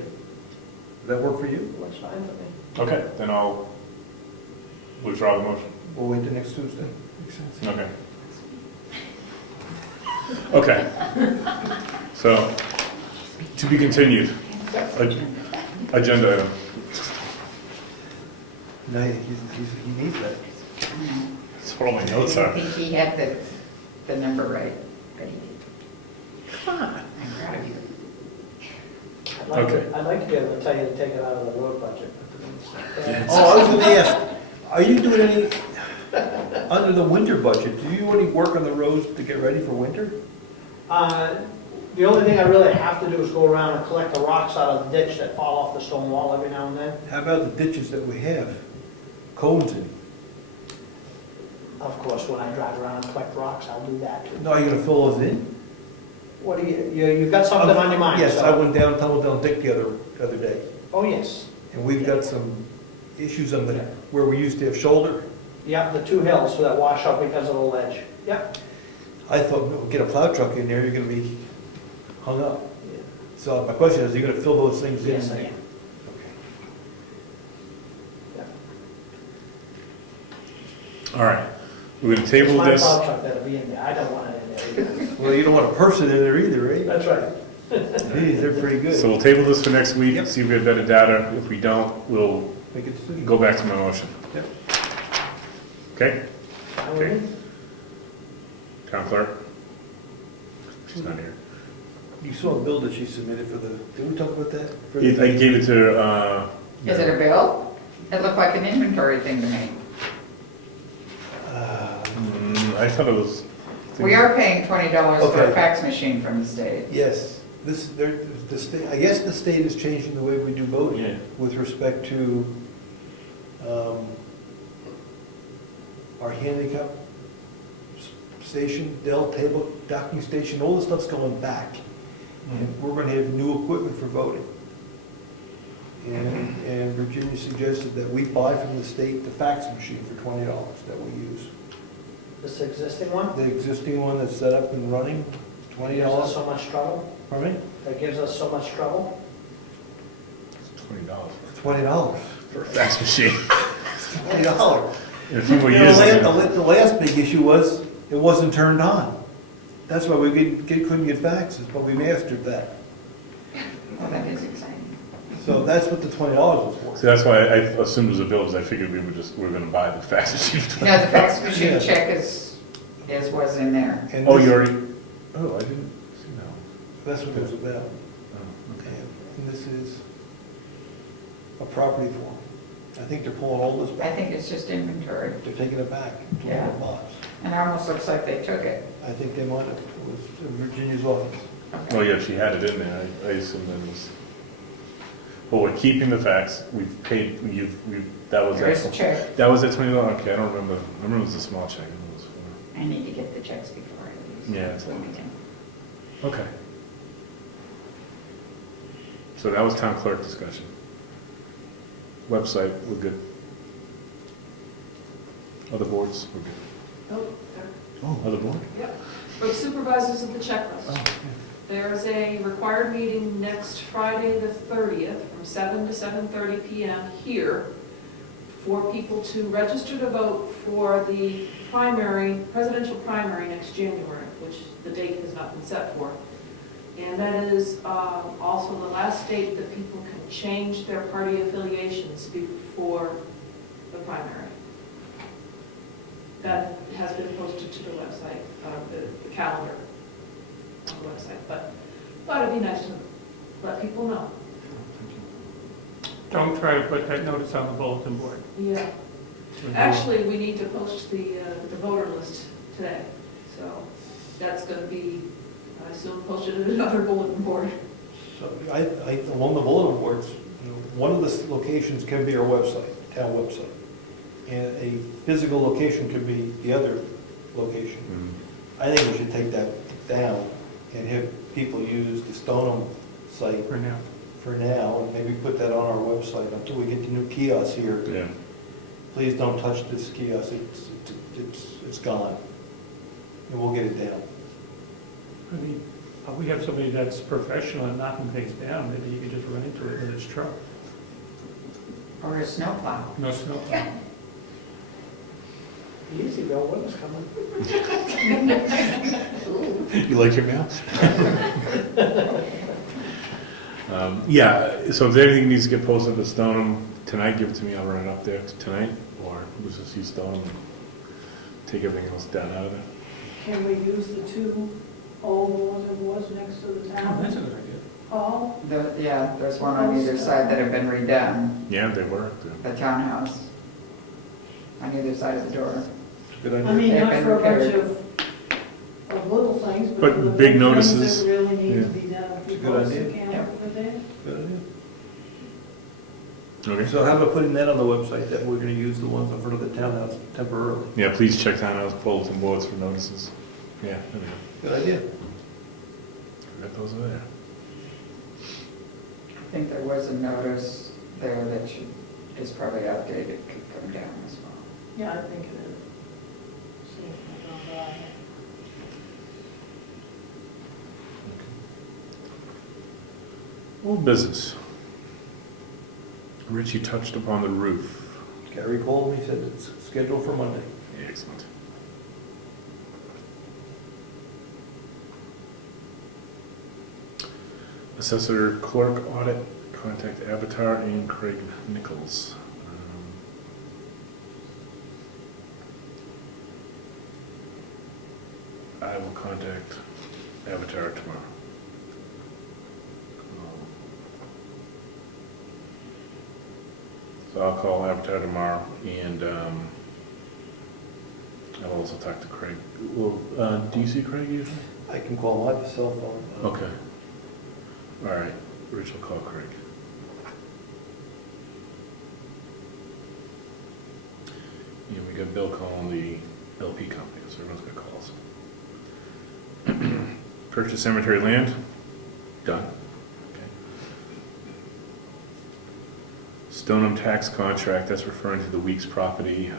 Does that work for you? Looks fine for me. Okay, then I'll withdraw the motion. We'll wait till next Tuesday. Makes sense. Okay. Okay. So, to be continued. Agenda item. No, he needs that. That's what all my I notes didn't are. think he had the number right, but he did. Come on, I'm proud of you. Okay. I'd like to be able to tell you to take it out of the road budget. Oh, I was gonna ask, are you doing any, under the winter budget, do you do any work on the roads to get ready for winter? The only thing I really have to do is go around and collect the rocks out of the ditch that fall off the stone wall every now and then. How about the ditches that we have, cones in? Of course, when I drive around and collect rocks, I'll do that too. No, are you gonna fill those in? What do you've got something on your mind? Yes, so- I went down, tumbled down Dick the other day, Oh, yes. and we've got some issues on the, where we used to have shoulder. Yep, the 2 hills that wash up because of the ledge. Yep. I thought, no, get a plow truck in there, you're gonna be hung up. So my question is, are you gonna fill those things in? Yes, I am. All right. We're going to table It's this. my plow truck that'll be in there. I don't want it in there either. Well, you don't want a person in there either, right? That's right. Geez, they're pretty good. So we'll table this for next week, Yep. see if we have better data. If we don't, we'll Make a decision. go back to my motion. Yep. Okay? Fine with me? Town clerk? She's not here. You saw a bill that she submitted for the, did we talk about that? For I the- gave it to her, Is it a bill? It looked like an inventory thing to me. I thought it was. We are paying $20 for a Okay. fax machine from the state. Yes, the state, I guess the state is changing the way we do voting Yeah. with respect to our handicap station, Dell table docking station, all this stuff's going back. And we're gonna have new equipment for voting. And Virginia suggested that we buy from the state the fax machine for $20 that we use. This existing one? The existing one that's set up and running, That gives us $20. so much trouble? Pardon me? That gives us so much trouble? $20 $20. for a fax machine. $20. In a few more You know, years. the last big issue was, it wasn't turned on. That's why we couldn't get faxes, but we mastered that. Well, that is exciting. So that's what the $20 was for. So that's why I assumed it was a bill, because I figured we were going to buy the fax machine. No, the fax machine Yeah. check was in there. And Oh, this- you already, oh, I didn't see that. That's what it was about. Oh, okay. And this is a property form. I think they're pulling all this I back. think it's just inventory. They're taking it back to Yeah. the box. And it almost looks like they took it. I think they might have, it was Virginia's office. Oh, yeah, she had it in there, I assume that was. Well, we're keeping the facts, we've paid, that was There's a that. check. That was at $20, okay, I don't remember, I remember it was a small check. It was for- I need to get the checks before I leave. Yeah. That's what we do. Okay. So that was town clerk discussion. Website, we're good. Other boards, we're good. Oh, there. Oh, other board? Yep. For the supervisors of the checklist. There's a required meeting next Friday, the 30th, from 7 to 7:30 PM here for people to register to vote for the presidential primary next January, which the date has not been set for. And that is also the last date that people can change their party affiliations before the primary. That has been posted to the website, the calendar on the website, but thought it'd be nice to let people know. Don't try to put that notice on the bulletin board. Yeah. Actually, we need to post the voter list today, so that's gonna be, I assume, posted at another bulletin board. So along the bulletin boards, one of the locations can be our website, town website. And a physical location could be the other location. I think we should take that down and have people use the Stoneham site For now. for now, and maybe put that on our website until we get the new kiosk here. Yeah. Please don't touch this kiosk, it's gone. And we'll get it down. I mean, we have somebody that's professional at knocking things down, maybe you could just run into it with his truck. Or a snowplow. No snow. Easy, Bill, winter's coming. You like your mail? Yeah, so if anything needs to get posted to Stoneham tonight, give it to me, I'll run it up there tonight, or we'll just use Stoneham and take everything else down out of there. Can we use the two old bulletin boards next to the Oh, town that's a good idea. hall? Yeah, there's one on either side that have been redone, Yeah, they were. the townhouse, on either side of the door. Good I mean, They've not been for a bunch repaired. of little things, But but for the big big things notices. that really need Yeah. to be done. It's a good idea. Good idea. Good idea. Okay. So how about putting that on the website, that we're gonna use the ones in front of the townhouse temporarily? Yeah, please check townhouse bulletin boards for notices. Yeah, there we go. Good idea. We got those over there. I think there was a notice there that is probably outdated, could come down as well. Yeah, I think it is. See if I can buy it. Old business. Richie touched upon the roof. Gary called me, said it's scheduled for Monday. Excellent. Assessor clerk audit, contact Avatar and Craig Nichols. I will contact Avatar tomorrow. So I'll call Avatar tomorrow, and I'll also talk to Craig. Well, do you see Craig usually? I can call him, I have a cell phone. Okay. All right, Rich will call Craig. And we got Bill calling the LP company, so everyone's got calls. Purchase cemetery land, done. Okay. Stoneham tax contract, that's referring to the Weeks property.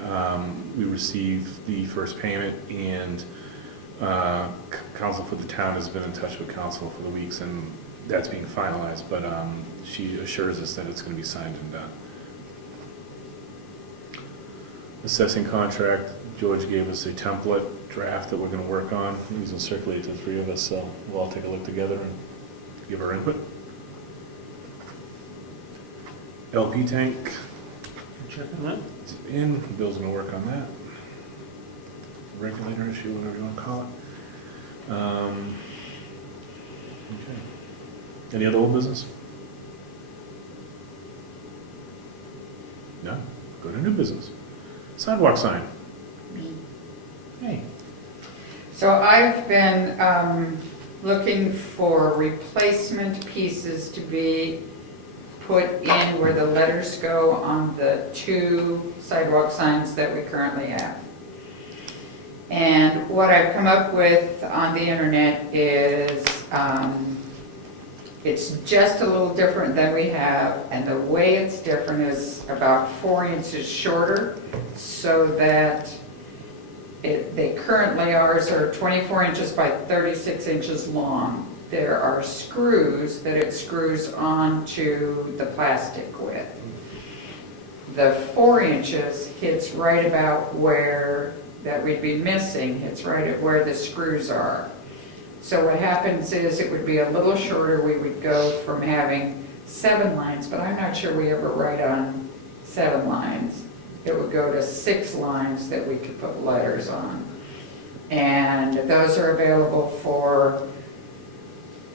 We received the first payment, and counsel for the town has been in touch with counsel for the Weeks, and that's being finalized, but she assures us that it's going to be signed and done. Assessing contract, George gave us a template draft that we're going to work on. He's going to circulate it to the three of us, so we'll all take a look together and give our input. LP tank, Check on that. it's in, Bill's going to work on that. Regulator issue, whatever you want to call it. Okay. Any other old business? No? Go to new business. Sidewalk sign. Hey, So I've been looking for replacement pieces to be put in where the letters go on the 2 sidewalk signs that we currently have. And what I've come up with on the internet is, it's just a little different than we have, and the way it's different is about 4 inches shorter, so that they currently, ours are 24 inches by 36 inches long. There are screws that it screws onto the plastic with. The 4 inches hits right about where, that we'd be missing, hits right at where the screws are. So what happens is it would be a little shorter. We would go from having 7 lines, but I'm not sure we ever write on 7 lines. It would go to 6 lines that we could put letters on. And those are available for,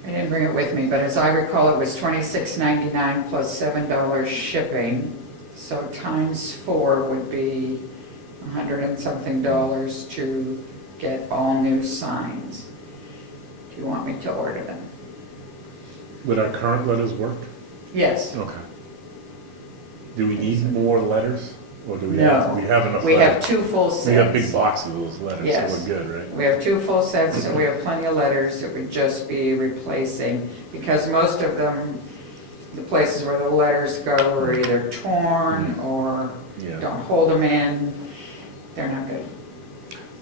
I didn't bring it with me, but as I recall, it was $26.99 plus $7 shipping. So times 4 would be $100 and something to get all new signs. Do you want me to order them? Would our current letters work? Yes. Okay. Do we need more letters? Or do we No. have, we have enough We have letters? 2 full sets. We have big boxes of those letters, Yes. so we're good, right? We have 2 full sets, so we have plenty of letters that we'd just be replacing, because most of them, the places where the letters go are either torn or Yeah. don't hold them in. They're not good.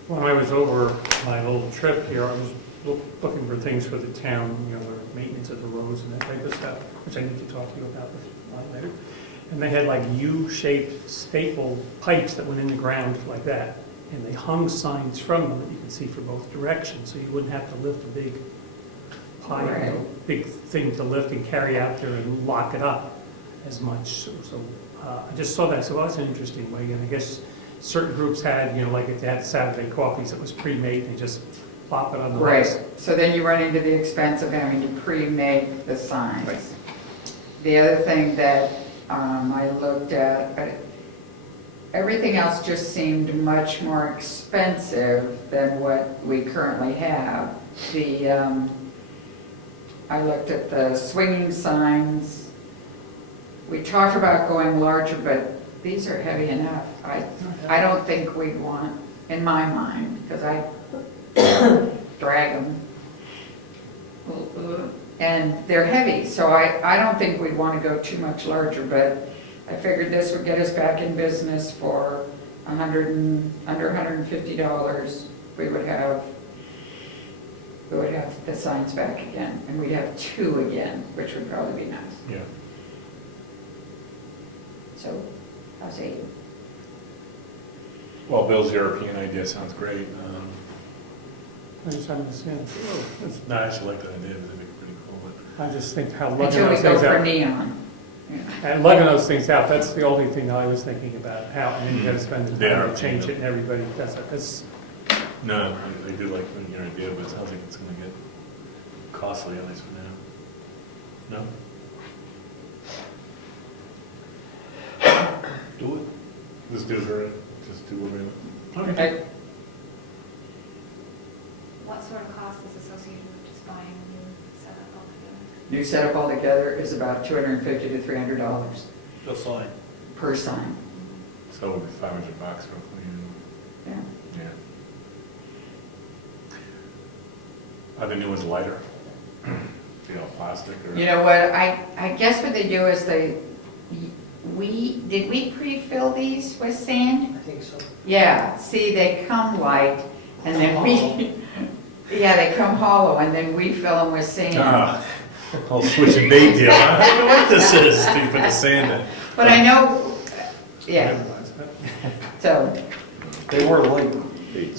When I was over my little trip here, I was looking for things for the town, you know, the maintenance of the roads and that type of stuff, which I need to talk to you about later. And they had like U-shaped staple pipes that went in the ground like that. And they hung signs from them that you could see for both directions, so you wouldn't have to lift a big pipe, you know, Right. big thing to lift and carry out there and lock it up as much. So I just saw that, so that's an interesting way. And I guess certain groups had, you know, like if they had Saturday coffees, it was pre-made, and just plop it on the Right, house. so then you run into the expense of having to pre-make the signs. The other thing that I looked at, everything else just seemed much more expensive than what we currently have. I looked at the swinging signs. We talked about going larger, but these are heavy enough. I don't think we'd want, in my mind, because I drag them. And they're heavy, so I don't think we'd want to go too much larger, but I figured this would get us back in business for under $150. We would have the signs back again, and we'd have 2 again, which would probably be nice. Yeah. So, I'll say you. Well, Bill's European idea sounds great. I just understand. No, I actually like that idea, it'd be pretty cool. But I just think how lugging Until we those go things for out. neon. you know. And lugging those things out, that's the only thing I was thinking about, how, and then you gotta spend the time to change it, and everybody does it. That's, no, I do like your idea, but it sounds like it's gonna get costly, at least for now. No? Do it. Let's do it, just do what we're gonna. Okay. What sort of cost is associated with just buying a new setup altogether? New setup altogether is about $250 to $300 Just sign. per sign. So it'll be $500 roughly. Yeah. Yeah. Are the new ones lighter? You know, plastic or? You know what, I guess what they do is did we pre-fill these with sand? I think so. Yeah, see, they come light, and then yeah, they come hollow, and then we fill them with sand. Ah, whole switch and bait deal. I don't know what this is, so you put the sand in. But I know, yeah, so, They were like,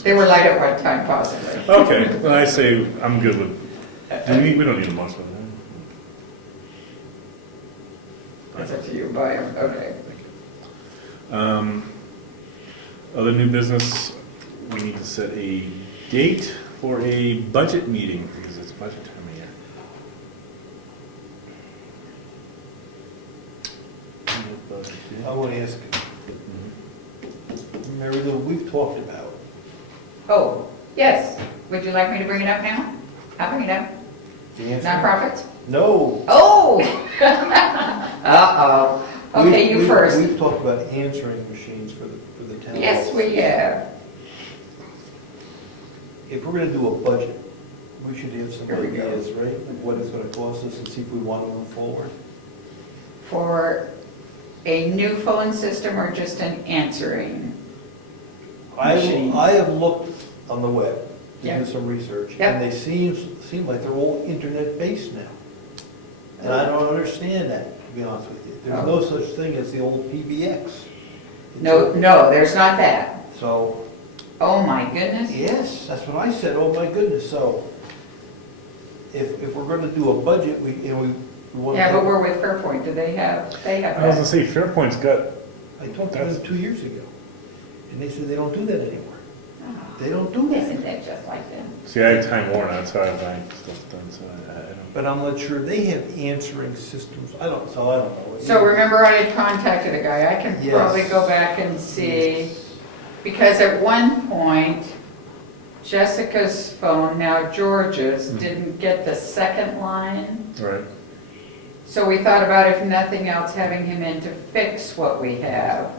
they were light at one time possibly. Okay, well, I say, I'm good with, we don't need a month for that. That's up to you, buy them, okay. Other new business, we need to set a date for a budget meeting, because it's budget time of year. I want to ask, Mary Lou, we've talked about Oh, Yes, would you like me to bring it up now? I'll bring it up. The answer? Nonprofits? No. Oh! Uh-oh. Okay, you first. We've talked about answering machines for the town. Yes, we have. If we're gonna do a budget, we should have some Here we go. ideas, right? Of what it's gonna cost us and see if we want to move forward. For a new phone system or just an answering? Machine. I have looked on the web, to Yeah. do some research, Yep. and they seem like they're all internet-based now. And I don't understand that, to be honest with you. There's no such thing as the old PBX. No, there's not that. So, Oh, my goodness. yes, that's what I said, oh my goodness, so if we're gonna do a budget, we want to. Yeah, but we're with Fairpoint, do they have I was gonna that? say Fairpoint's got, I talked to them 2 years ago, and they said they don't do that anymore. They don't do that. Isn't that just like them? see, I have Time Warner, that's how I buy stuff done, so I don't. But I'm not sure, they have answering systems, I don't know. So remember I had contacted a guy, I can Yes. probably go back and see, because at one point, Jessica's phone, now George's, didn't get the second line. Right. So we thought about, if nothing else, having him in to fix what we have.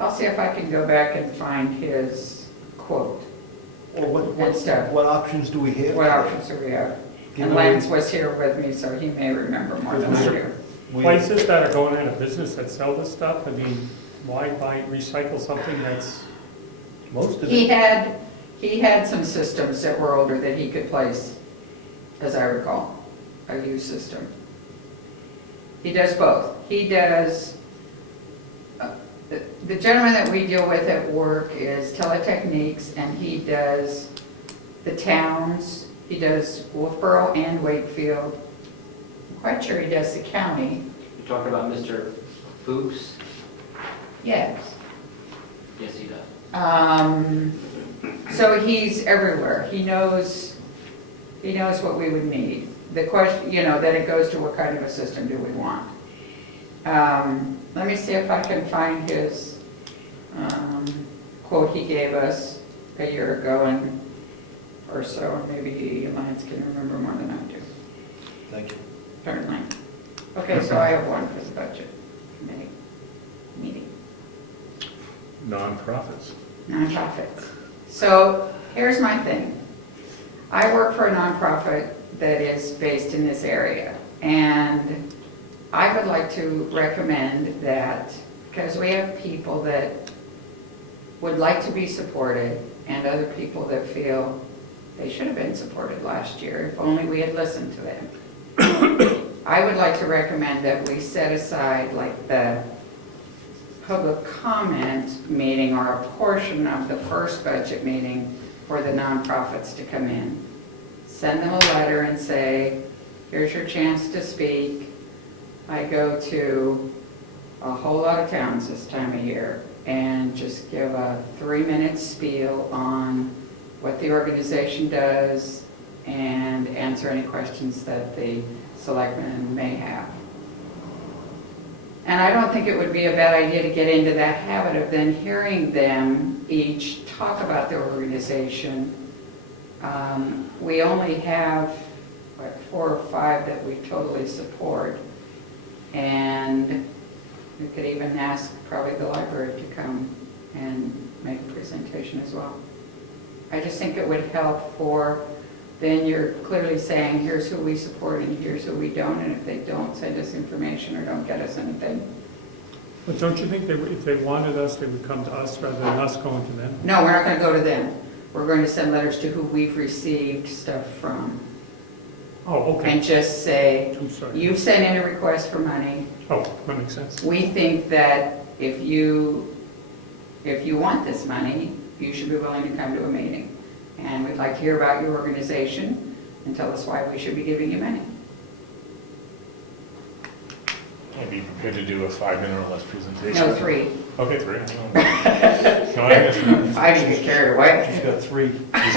I'll see if I can go back and find his quote. Or And stuff. what options do we have? What options do we have? And Lance was here with me, so he may remember more than I do. Places that are going out of business that sell this stuff, I mean, why recycle something that's, Most of He it. had some systems that were older that he could place, as I recall, a used system. He does both. He does, the gentleman that we deal with at work is Teletechniques, and he does the towns. He does Wolfboro and Wakefield. I'm quite sure he does the county. You talking about Mr. Fuchs? Yes. Yes, he does. So he's everywhere. He knows what we would need. The question, then it goes to what kind of a system do we want? Let me see if I can find his quote he gave us a year ago or so, and maybe Lance can remember more than I do. Thank you. Certainly. Okay, so I have one for the budget committee meeting. Nonprofits. Nonprofits. So here's my thing. I work for a nonprofit that is based in this area, and I would like to recommend that, because we have people that would like to be supported and other people that feel they should have been supported last year, if only we had listened to them. I would like to recommend that we set aside like the public comment meeting or a portion of the first budget meeting for the nonprofits to come in. Send them a letter and say, here's your chance to speak. I go to a whole lot of towns this time of year, and just give a 3-minute spiel on what the organization does and answer any questions that the selectmen may have. And I don't think it would be a bad idea to get into that habit of then hearing them each talk about their organization. We only have, 4 or 5 that we totally support. And we could even ask probably the library to come and make a presentation as well. I just think it would help for, then you're clearly saying, here's who we support and here's who we don't, and if they don't send us information or don't get us anything. but don't you think if they wanted us, they would come to us rather than us going to them? No, we're not going to go to them. We're going to send letters to who we've received stuff from. Oh, okay. And just say, I'm sorry. you've sent in a request for money. Oh, that makes sense. We think that if you want this money, you should be willing to come to a meeting. And we'd like to hear about your organization and tell us why we should be giving you money. I'd be prepared to do a 5-minute or less presentation. No, 3. Okay, 3. No, I guess I didn't get carried away. She's got 3.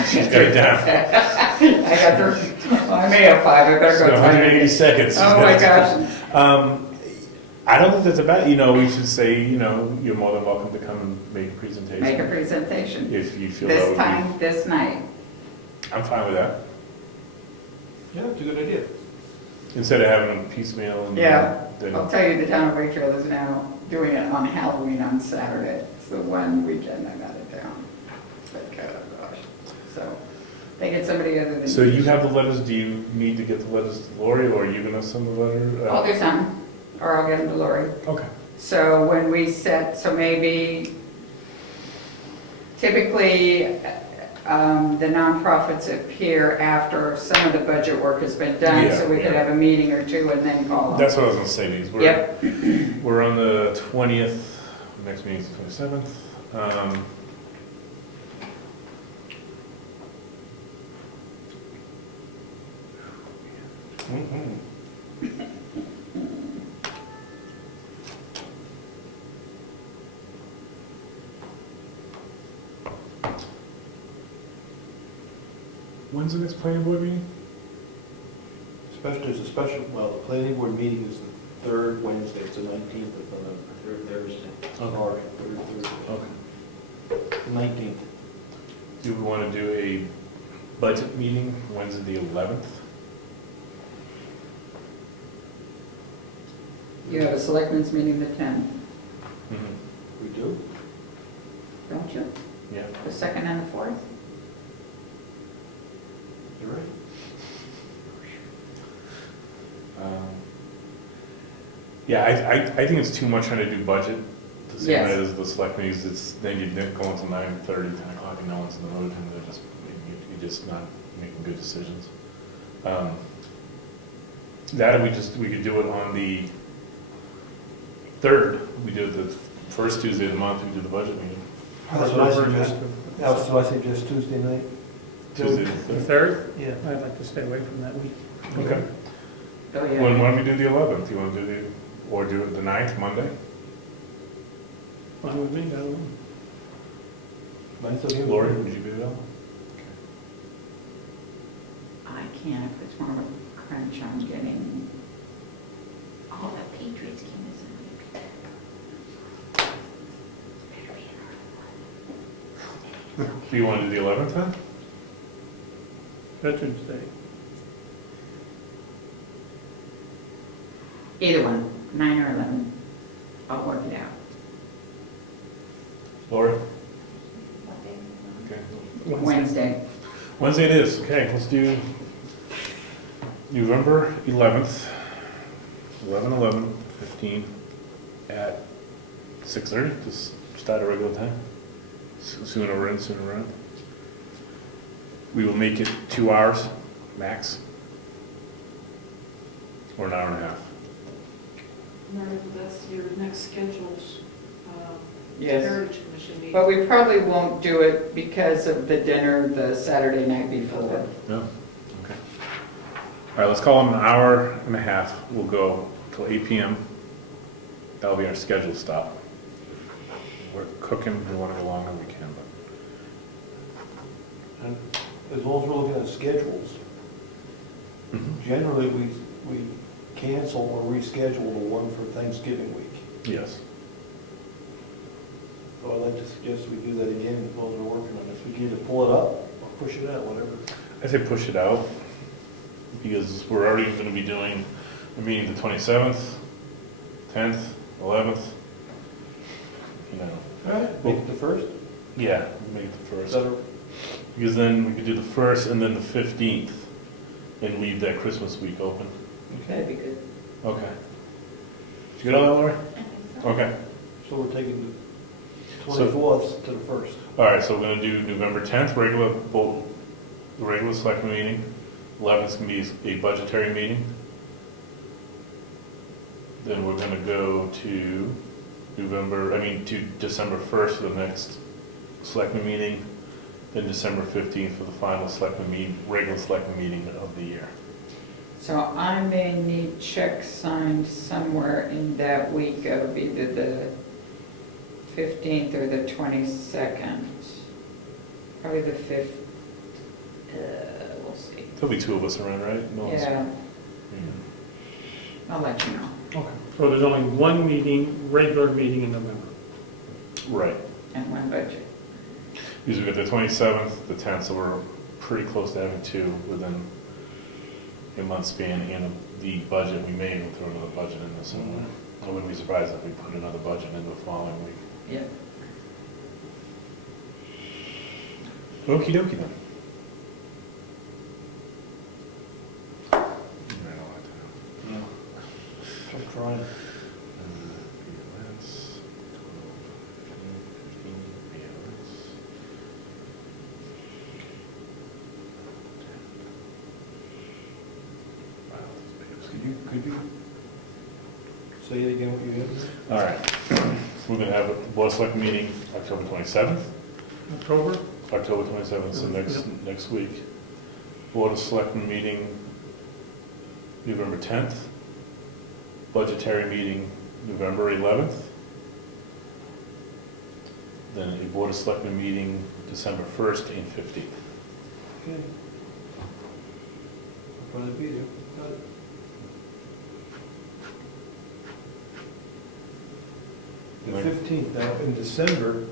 she's got it down. I got 3. Well, I may have 5, I better go. So 180 seconds. Oh my gosh. I don't think that's a bad, we should say, you're more than welcome to come and make a presentation. Make a presentation. If you feel that This would time, this night. I'm fine with that. Yeah, it's a good idea. Instead of having them piecemeal and. Yeah. then- I'll tell you, the town of Wakefield is now doing it on Halloween on Saturday. It's the one weekend I'm out of town. It's like, oh gosh. So, they get somebody other than. So you have the letters, do you need to get the letters to Lori, or are you gonna send the letter? I'll do some, or I'll get them to Lori. Okay. So when we set, so maybe typically, the nonprofits appear after some of the budget work has been done, so we could have a meeting or two and then call them. That's what I was gonna say, because Yep. we're on the 20th, next meeting's the 27th. When's the next planning board meeting? There's a special, well, the planning board meeting is the third Wednesday, it's the 19th of November. Third Thursday. Sorry, third Thursday. Okay. 19th. Do we want to do a budget meeting Wednesday the 11th? You have a selectmen's meeting the 10th, We do? don't you? Yeah. The 2nd and the 4th? You're right. Yeah, I think it's too much trying to do budget the same Yes. night as the select meetings. It's, then you didn't go until 9:30, 10 o'clock, and no one's in the mood, and they're just, you're just not making good decisions. That, we could do it on the 3rd. We do it the first Tuesday of the month, we do the budget meeting. That's what I suggest. That's what I suggest, Tuesday night. Tuesday The the 3rd. 3rd? Yeah. I'd like to stay away from that week. Okay. Oh, When, yeah. why don't we do the 11th? You want to do or do it the 9th, Monday? Fine with me, I don't know. Ninth of Lori, would you be available? I can't, if it's more of a crunch on getting all the Patriots game this week. Better be an Do you want to do the 11th then? Veterans Day. Either one, 9 or 11. I'll work it out. Lori? What day is it? Okay. Wednesday. Wednesday it is. Okay, let's do November 11th, 11/11/15 at 6:30. Just start a regular time. Sooner we're in, sooner we're out. We will make it 2 hours max, or an hour and a half. Remember, that's your next scheduled Yes. Heritage Commission meeting. But we probably won't do it because of the dinner the Saturday night before. No? Okay. All right, let's call them an hour and a half. We'll go till 8 p.m. That'll be our scheduled stop. We're cooking, we want to go longer, we can, but. And as long as we're looking at schedules, generally we cancel or reschedule the one for Thanksgiving week. Yes. So I'd like to suggest we do that again as long as we're working on this. We can either pull it up or push it out, whatever. I say push it out, because we're already going to be doing a meeting the 27th, 10th, 11th, All right, make it the first. Yeah, make it the Is first. that a- Because then we could do the 1st and then the 15th, and leave that Christmas week open. That'd be good. Okay. Did you get all that, Lori? I think so. Okay. So we're taking the So- 24th to the 1st. All right, so we're going to do November 10th, regular selectmen meeting. 11th can be a budgetary meeting. Then we're going to go to to December 1st for the next selectmen meeting, then December 15th for the final regular selectmen meeting of the year. So I may need checks signed somewhere in that week of either the 15th or the 22nd. Probably the 5th, we'll see. There'll be 2 of us around, right? No one's- Yeah, I'll let you know. Okay. So there's only one meeting, regular meeting in November. Right. And one budget. Because we got the 27th, the 10th, so we're pretty close to having two within a month span, and the budget, we may even throw another budget in this somewhere. I wouldn't be surprised if we put another budget in the following week. Yeah. Okey dokey then. I'm trying. Could you say it again what you had? All right, we're gonna have a board of select meeting October 27th. October? October 27th, so next week. Board of Selectmen meeting November 10th. Budgetary meeting November 11th. Then a Board of Selectmen meeting December 1st and 15th. Okay. I'll probably be there. Got it. The Right. 15th, now in December,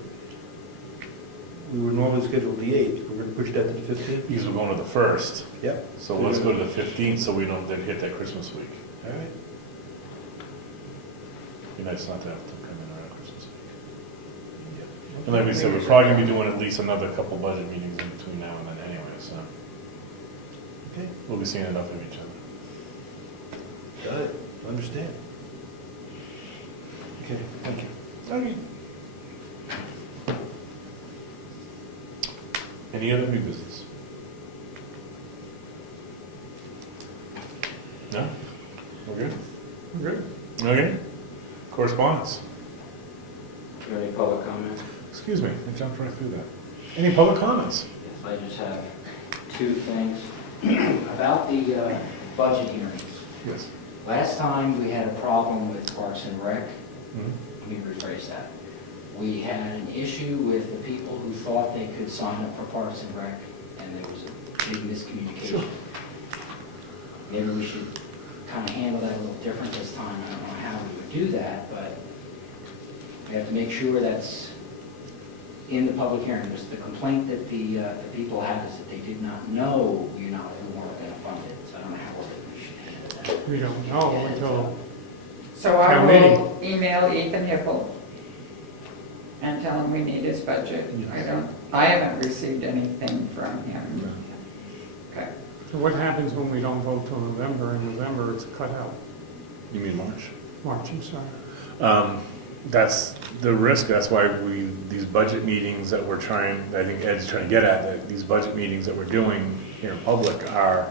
we were normally scheduled the 8th, we're gonna push that to the 15th? Because we're going to the 1st, Yep. so let's go to the 15th so we don't then hit that Christmas week. All right. Be nice not to have to come in around Christmas week. And like we said, we're probably gonna be doing at least another couple budget meetings in between now and then anyway, so Okay, we'll be seeing enough of each other. got it, understand. Okay, thank you. Okay. Any other new business? No? We're good? We're good? Okay. Correspondence. Is there any public comment? Excuse me, I jumped right through that. Any public comments? Yes, I just have two things. About the budget hearings. Yes. Last time, we had a problem with Parks and Rec. Mhm. Let me rephrase that. We had an issue with the people who thought they could sign up for Parks and Rec, and there was a big miscommunication. Sure. Maybe we should kind of handle that a little different this time. I don't know how we would do that, but we have to make sure that's in the public hearing. Because the complaint that the people had is that they did not know we weren't going to fund it. So I don't know how we should handle that. We don't know until, So I Town will email Ethan Hippel and tell him we need his budget. Yes. I haven't received anything from him. Okay. so what happens when we don't vote till November? In November, it's cut out. You mean March? March, I'm sorry. That's the risk, that's why these budget meetings that we're trying, I think Ed's trying to get at, that these budget meetings that we're doing here in public are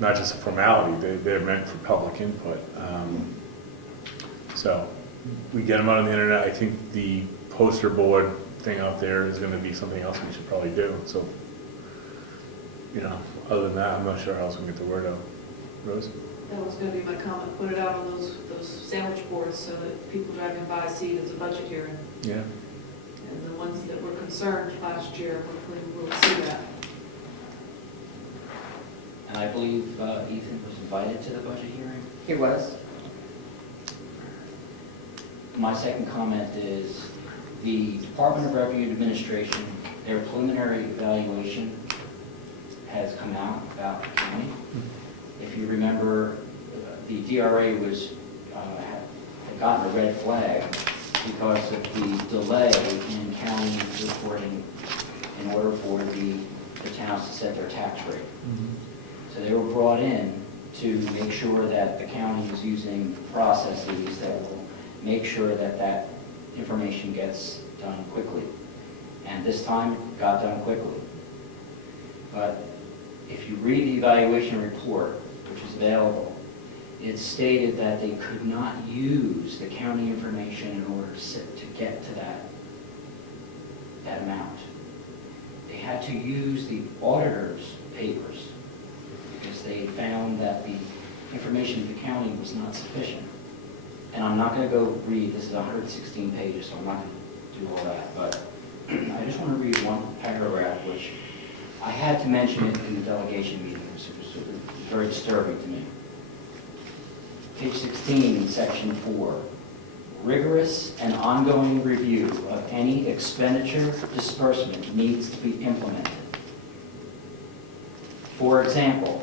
not just a formality, they're meant for public input. So we get them out on the internet. I think the poster board thing out there is going to be something else we should probably do. So, other than that, I'm not sure how else we can get the word out. Rose? That was gonna be my comment, put it out on those sandwich boards so that people driving by see it's a budget hearing. Yeah. And the ones that were concerned last year, hopefully we'll see that. And I believe Ethan was invited to the budget hearing. He was. My second comment is the Department of Revenue Administration, their preliminary evaluation has come out about the county. If you remember, the DRA had gotten a red flag because of the delay in county reporting in order for the towns to set their tax rate. So they were brought in to make sure that the county is using processes that will make sure that that information gets done quickly. And this time, it got done quickly. But if you read the evaluation report, which is available, it stated that they could not use the county information in order to get to that amount. They had to use the auditor's papers because they found that the information of the county was not sufficient. And I'm not going to go read, this is 116 pages, so I'm not going to do all that, but I just want to read one paragraph, which I had to mention it in the delegation meeting, because it was very disturbing to me. Page 16, section 4. Rigorous and ongoing review of any expenditure disbursement needs to be implemented. For example,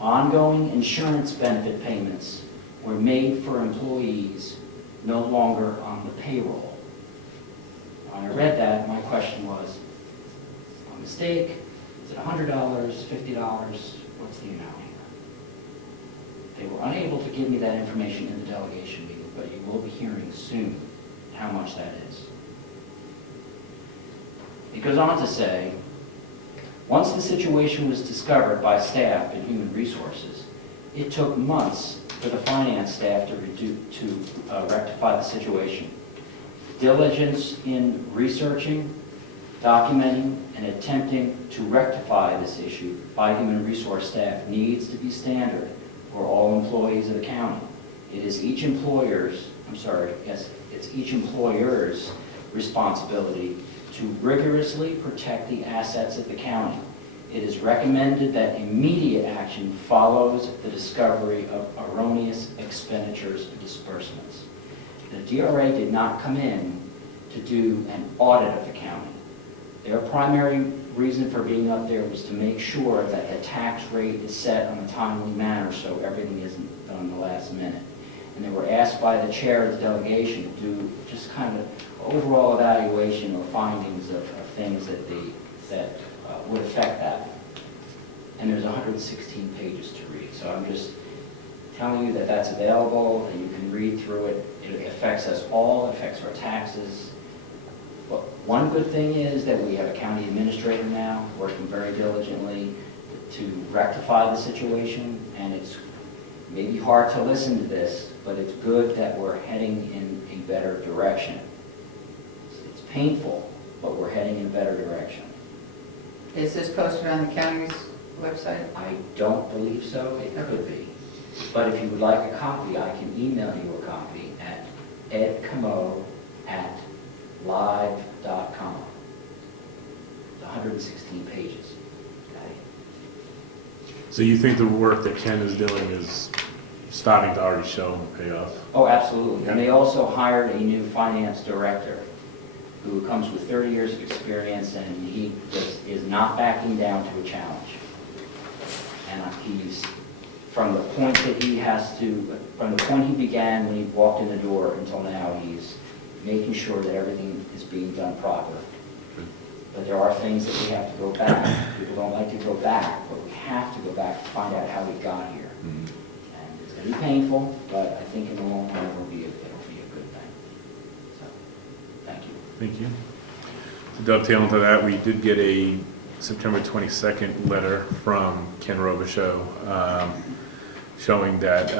ongoing insurance benefit payments were made for employees no longer on the payroll. When I read that, my question was, a mistake? Is it $100, $50? What's the amount here? They were unable to give me that information in the delegation meeting, but you will be hearing soon how much that is. It goes on to say, once the situation was discovered by staff and human resources, it took months for the finance staff to rectify the situation. Diligence in researching, documenting, and attempting to rectify this issue by human resource staff needs to be standard for all employees of the county. It is each employer's responsibility to rigorously protect the assets of the county. It is recommended that immediate action follows the discovery of erroneous expenditures and disbursements. The DRA did not come in to do an audit of the county. Their primary reason for being up there was to make sure that the tax rate is set on a timely manner so everything isn't done the last minute. And they were asked by the chair of the delegation to do just kind of overall evaluation or findings of things that would affect that. And there's 116 pages to read. So I'm just telling you that that's available, and you can read through it. It affects us all, it affects our taxes. But one good thing is that we have a county administrator now working very diligently to rectify the situation, and it's maybe hard to listen to this, but it's good that we're heading in a better direction. It's painful, but we're heading in a better direction. Is this posted on the county's website? I don't believe so. It could be. But if you would like a copy, I can email you a copy at edcomeau@live.com. It's 116 pages. Okay? So you think the work that Ken is doing is starting to already show and pay off? Oh, absolutely. And they also hired a new finance director who comes with 30 years of experience, and he just is not backing down to a challenge. And he's, from the point that he has to, from the point he began when he walked in the door until now, he's making sure that everything is being done proper. But there are things that we have to go back. People don't like to go back, but we have to go back to find out how we got here. Mm-hmm. And it's going to be painful, but I think in the long run it'll be a good thing. So, thank you. Thank you. To dovetail into that, we did get a September 22nd letter from Ken Robisheau showing that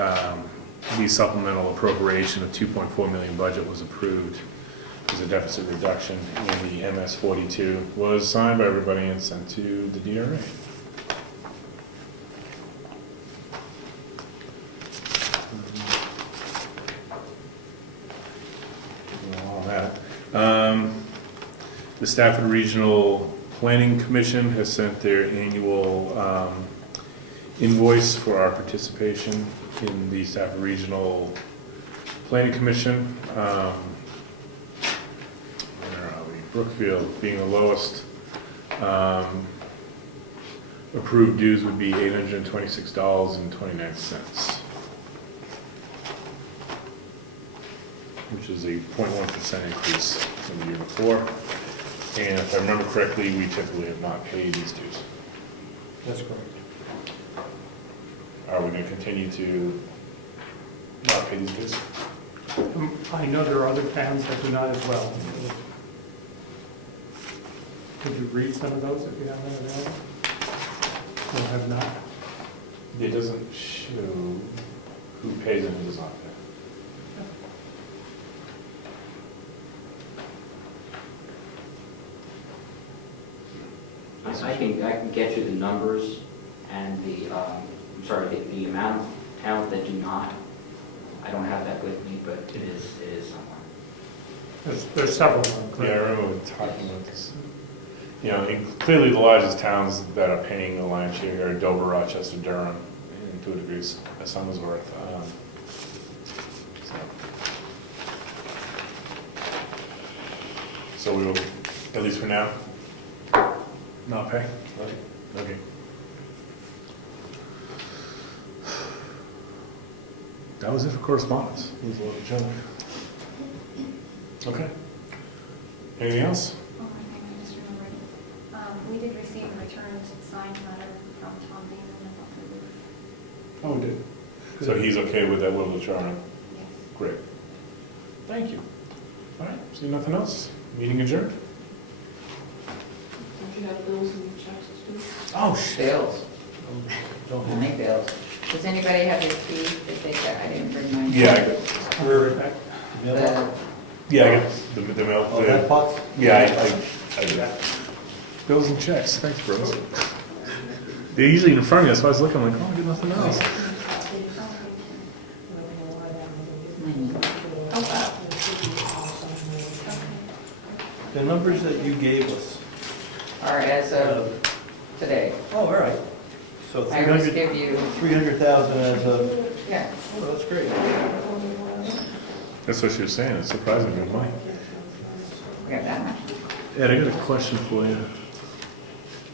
the supplemental appropriation of $2.4 million budget was approved as a deficit reduction in the MS 42 was signed by everybody and sent to the DRA. All that. The Stafford Regional Planning Commission has sent their annual invoice for our participation in the Stafford Regional Planning Commission. Where are we? Brookfield being the lowest. Approved dues would be $826.29, which is a 0.1% increase from the year before. And if I remember correctly, we typically have not paid these dues. That's correct. Are we going to continue to not pay these dues? I know there are other towns that do not as well. Could you read some of those if you have that available? Or have not? It doesn't show who pays and who does not pay. I can get you the numbers and the amount of towns that do not. I don't have that with me, but it is somewhere. There's several of them, Yeah, I correct? remember talking about this. You know, and clearly the largest towns that are paying the lion's share are Dover, Rochester, Durham, and to a degree, Somersworth. So we will, at least for now, not pay? Okay. That was it for correspondence. It was a lot of junk. Okay. Anything else? Oh, I think I just remembered. We did receive a returned signed letter from Tom Beaman about the roof. Oh, we did. So he's okay with that little charter? Yes. Great. Thank you. All right, see nothing else? Meeting adjourned? Don't you have bills and checks too? Oh, shit. Bills. How many bills? Does anybody have your key to take that? I didn't bring mine. Yeah, I got, Mailbox? yeah, I got the mail. Oh, that box? Yeah, I got bills and checks. Thanks, bros. They're usually in front of me, that's why I was looking, I'm like, oh, I got nothing else. The numbers that you gave us. All right, as of today. Oh, all right. So I always give you, 300,000 as of, yeah. oh, that's great. That's what she was saying, it's surprisingly good money. We got that much. Ed, I got a question for you.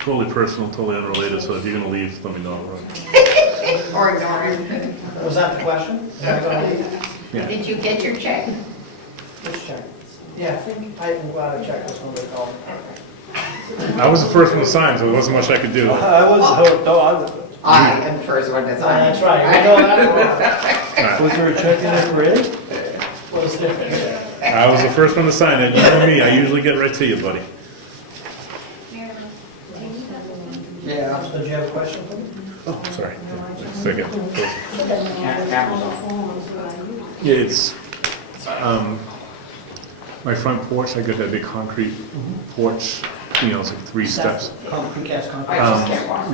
Totally personal, totally unrelated, so if you're gonna leave, let me know. Right? Or ignore him. Was that the question? Am I gonna leave? Yeah. Did you get your check? Which check? Yeah, I'm glad I checked this one, they called. I was the first one to sign, so there wasn't much I could do. I wasn't, no, I was. I am the first one to sign. That's right, we know that. Was there a check in there for Ed? What was different? I was the first one to sign it, you know me, I usually get right to you, buddy. Mayor, do you need that? Yeah. Did you have a question for me? Oh, sorry. Second. That was all. Yeah, it's, my front porch, I got that big concrete porch, you know, it's like 3 steps. Precast concrete. I just can't walk.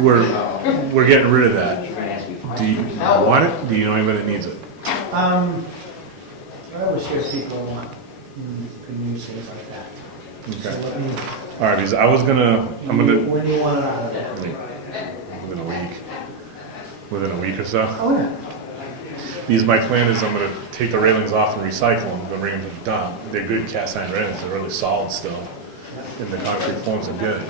We're getting rid of that. Do you want it? Do you know anybody that needs it? I always hear people want, can use things like that. So Okay. let me, All right, because I was gonna, I'm gonna, when do you want it out of there? within a week. Within a week or so. Oh, yeah. Because my plan is I'm gonna take the railings off and recycle them, and bring them to the dump. They're good cast iron railings, they're really solid still, and the concrete forms are good.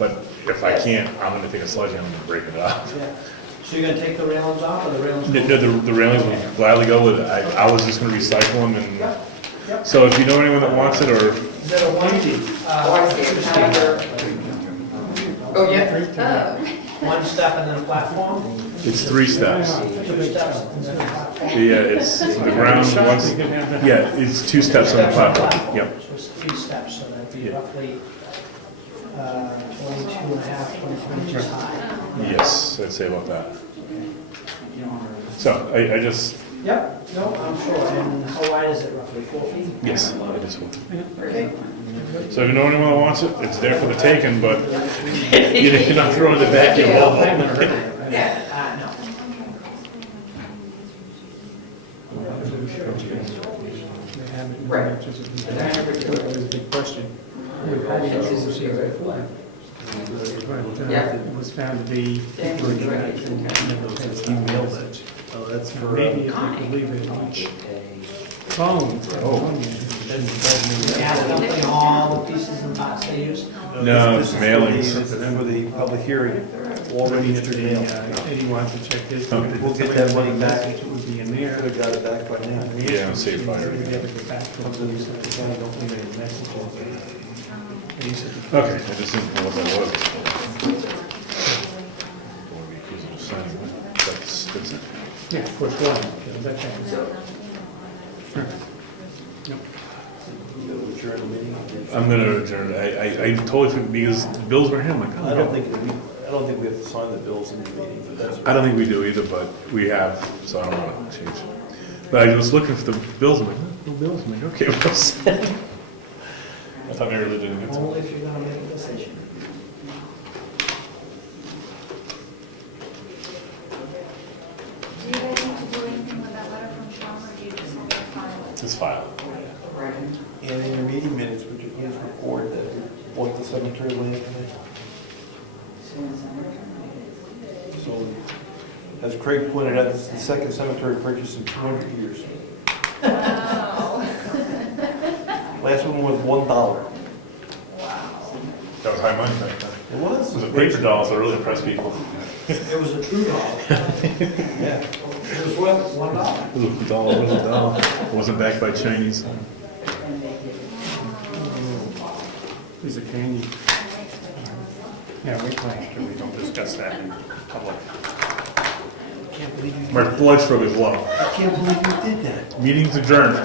But if I can't, I'm gonna take a sledgehammer and break it up. Yeah. So you're gonna take the railings off or the railings? The railings will gladly go with it. I was just gonna recycle them and, Yep. so if you know anyone that wants it, or, Is that a one? Oh, I see it. Oh, yeah? One step and then a platform? it's 3 steps. 2 steps and then a platform? Yeah, it's the ground once, yeah, it's 2 steps on the platform, yep. So it's 3 steps, so that'd be Yeah. roughly 22 and a half, 23 inches high. Yes, I'd say about that. So, I just, Yep, no, I'm sure. And how wide is it roughly, 4 feet? yes, I just want. Okay. So if you know anyone that wants it, it's there for the taking, but you're not throwing it back in the wall. Yeah. No. Right. That was a big question. We've had it overseas before. But Yeah. it was found to be people who had emailed it. Oh, that's for, Maybe if they could leave it on each phone. Ask them for all the pieces and parts they use. No, this it's is for mailings. the- For the public hearing, already yesterday. Eddie wants to check this. Okay. We'll get that money back. It would be in there. Could have got it back by now. Yeah, I'll see if I- We never get back to Comes them. in, the county don't leave any messages. He said, Okay, I just didn't know what that was. Don't wanna be accused of signing it. That's it. yeah, for sure. Yeah, that changes. Sure. Yep. You go to adjourn the meeting. I'm gonna adjourn. I totally forgot, because the bills were here, I'm like, oh, I don't think we have to sign the bills in the meeting, but that's. I don't think we do either, but we have, so I don't wanna change. But I was looking for the bills, I'm like, no bills, I'm like, okay, bills. I thought maybe they didn't get to. Only if you're gonna make a decision. Do you guys need to do anything with that letter from Sean, or do you just want to file it? It's filed. And in your meeting minutes, would you please record that you bought the cemetery land today? So, as Craig pointed out, this is the second cemetery purchase in 200 years. Oh. Last one was $1. high money back then. It was. It was a paper doll, so it really impressed people. It was a true doll. Yeah. It was worth $1. It was a doll, it was a doll. It wasn't backed by Chinese. Piece of candy. Yeah, wait till after we don't discuss that in public. Can't believe you, My blood sugar is low. I can't believe you did that. Meeting's adjourned.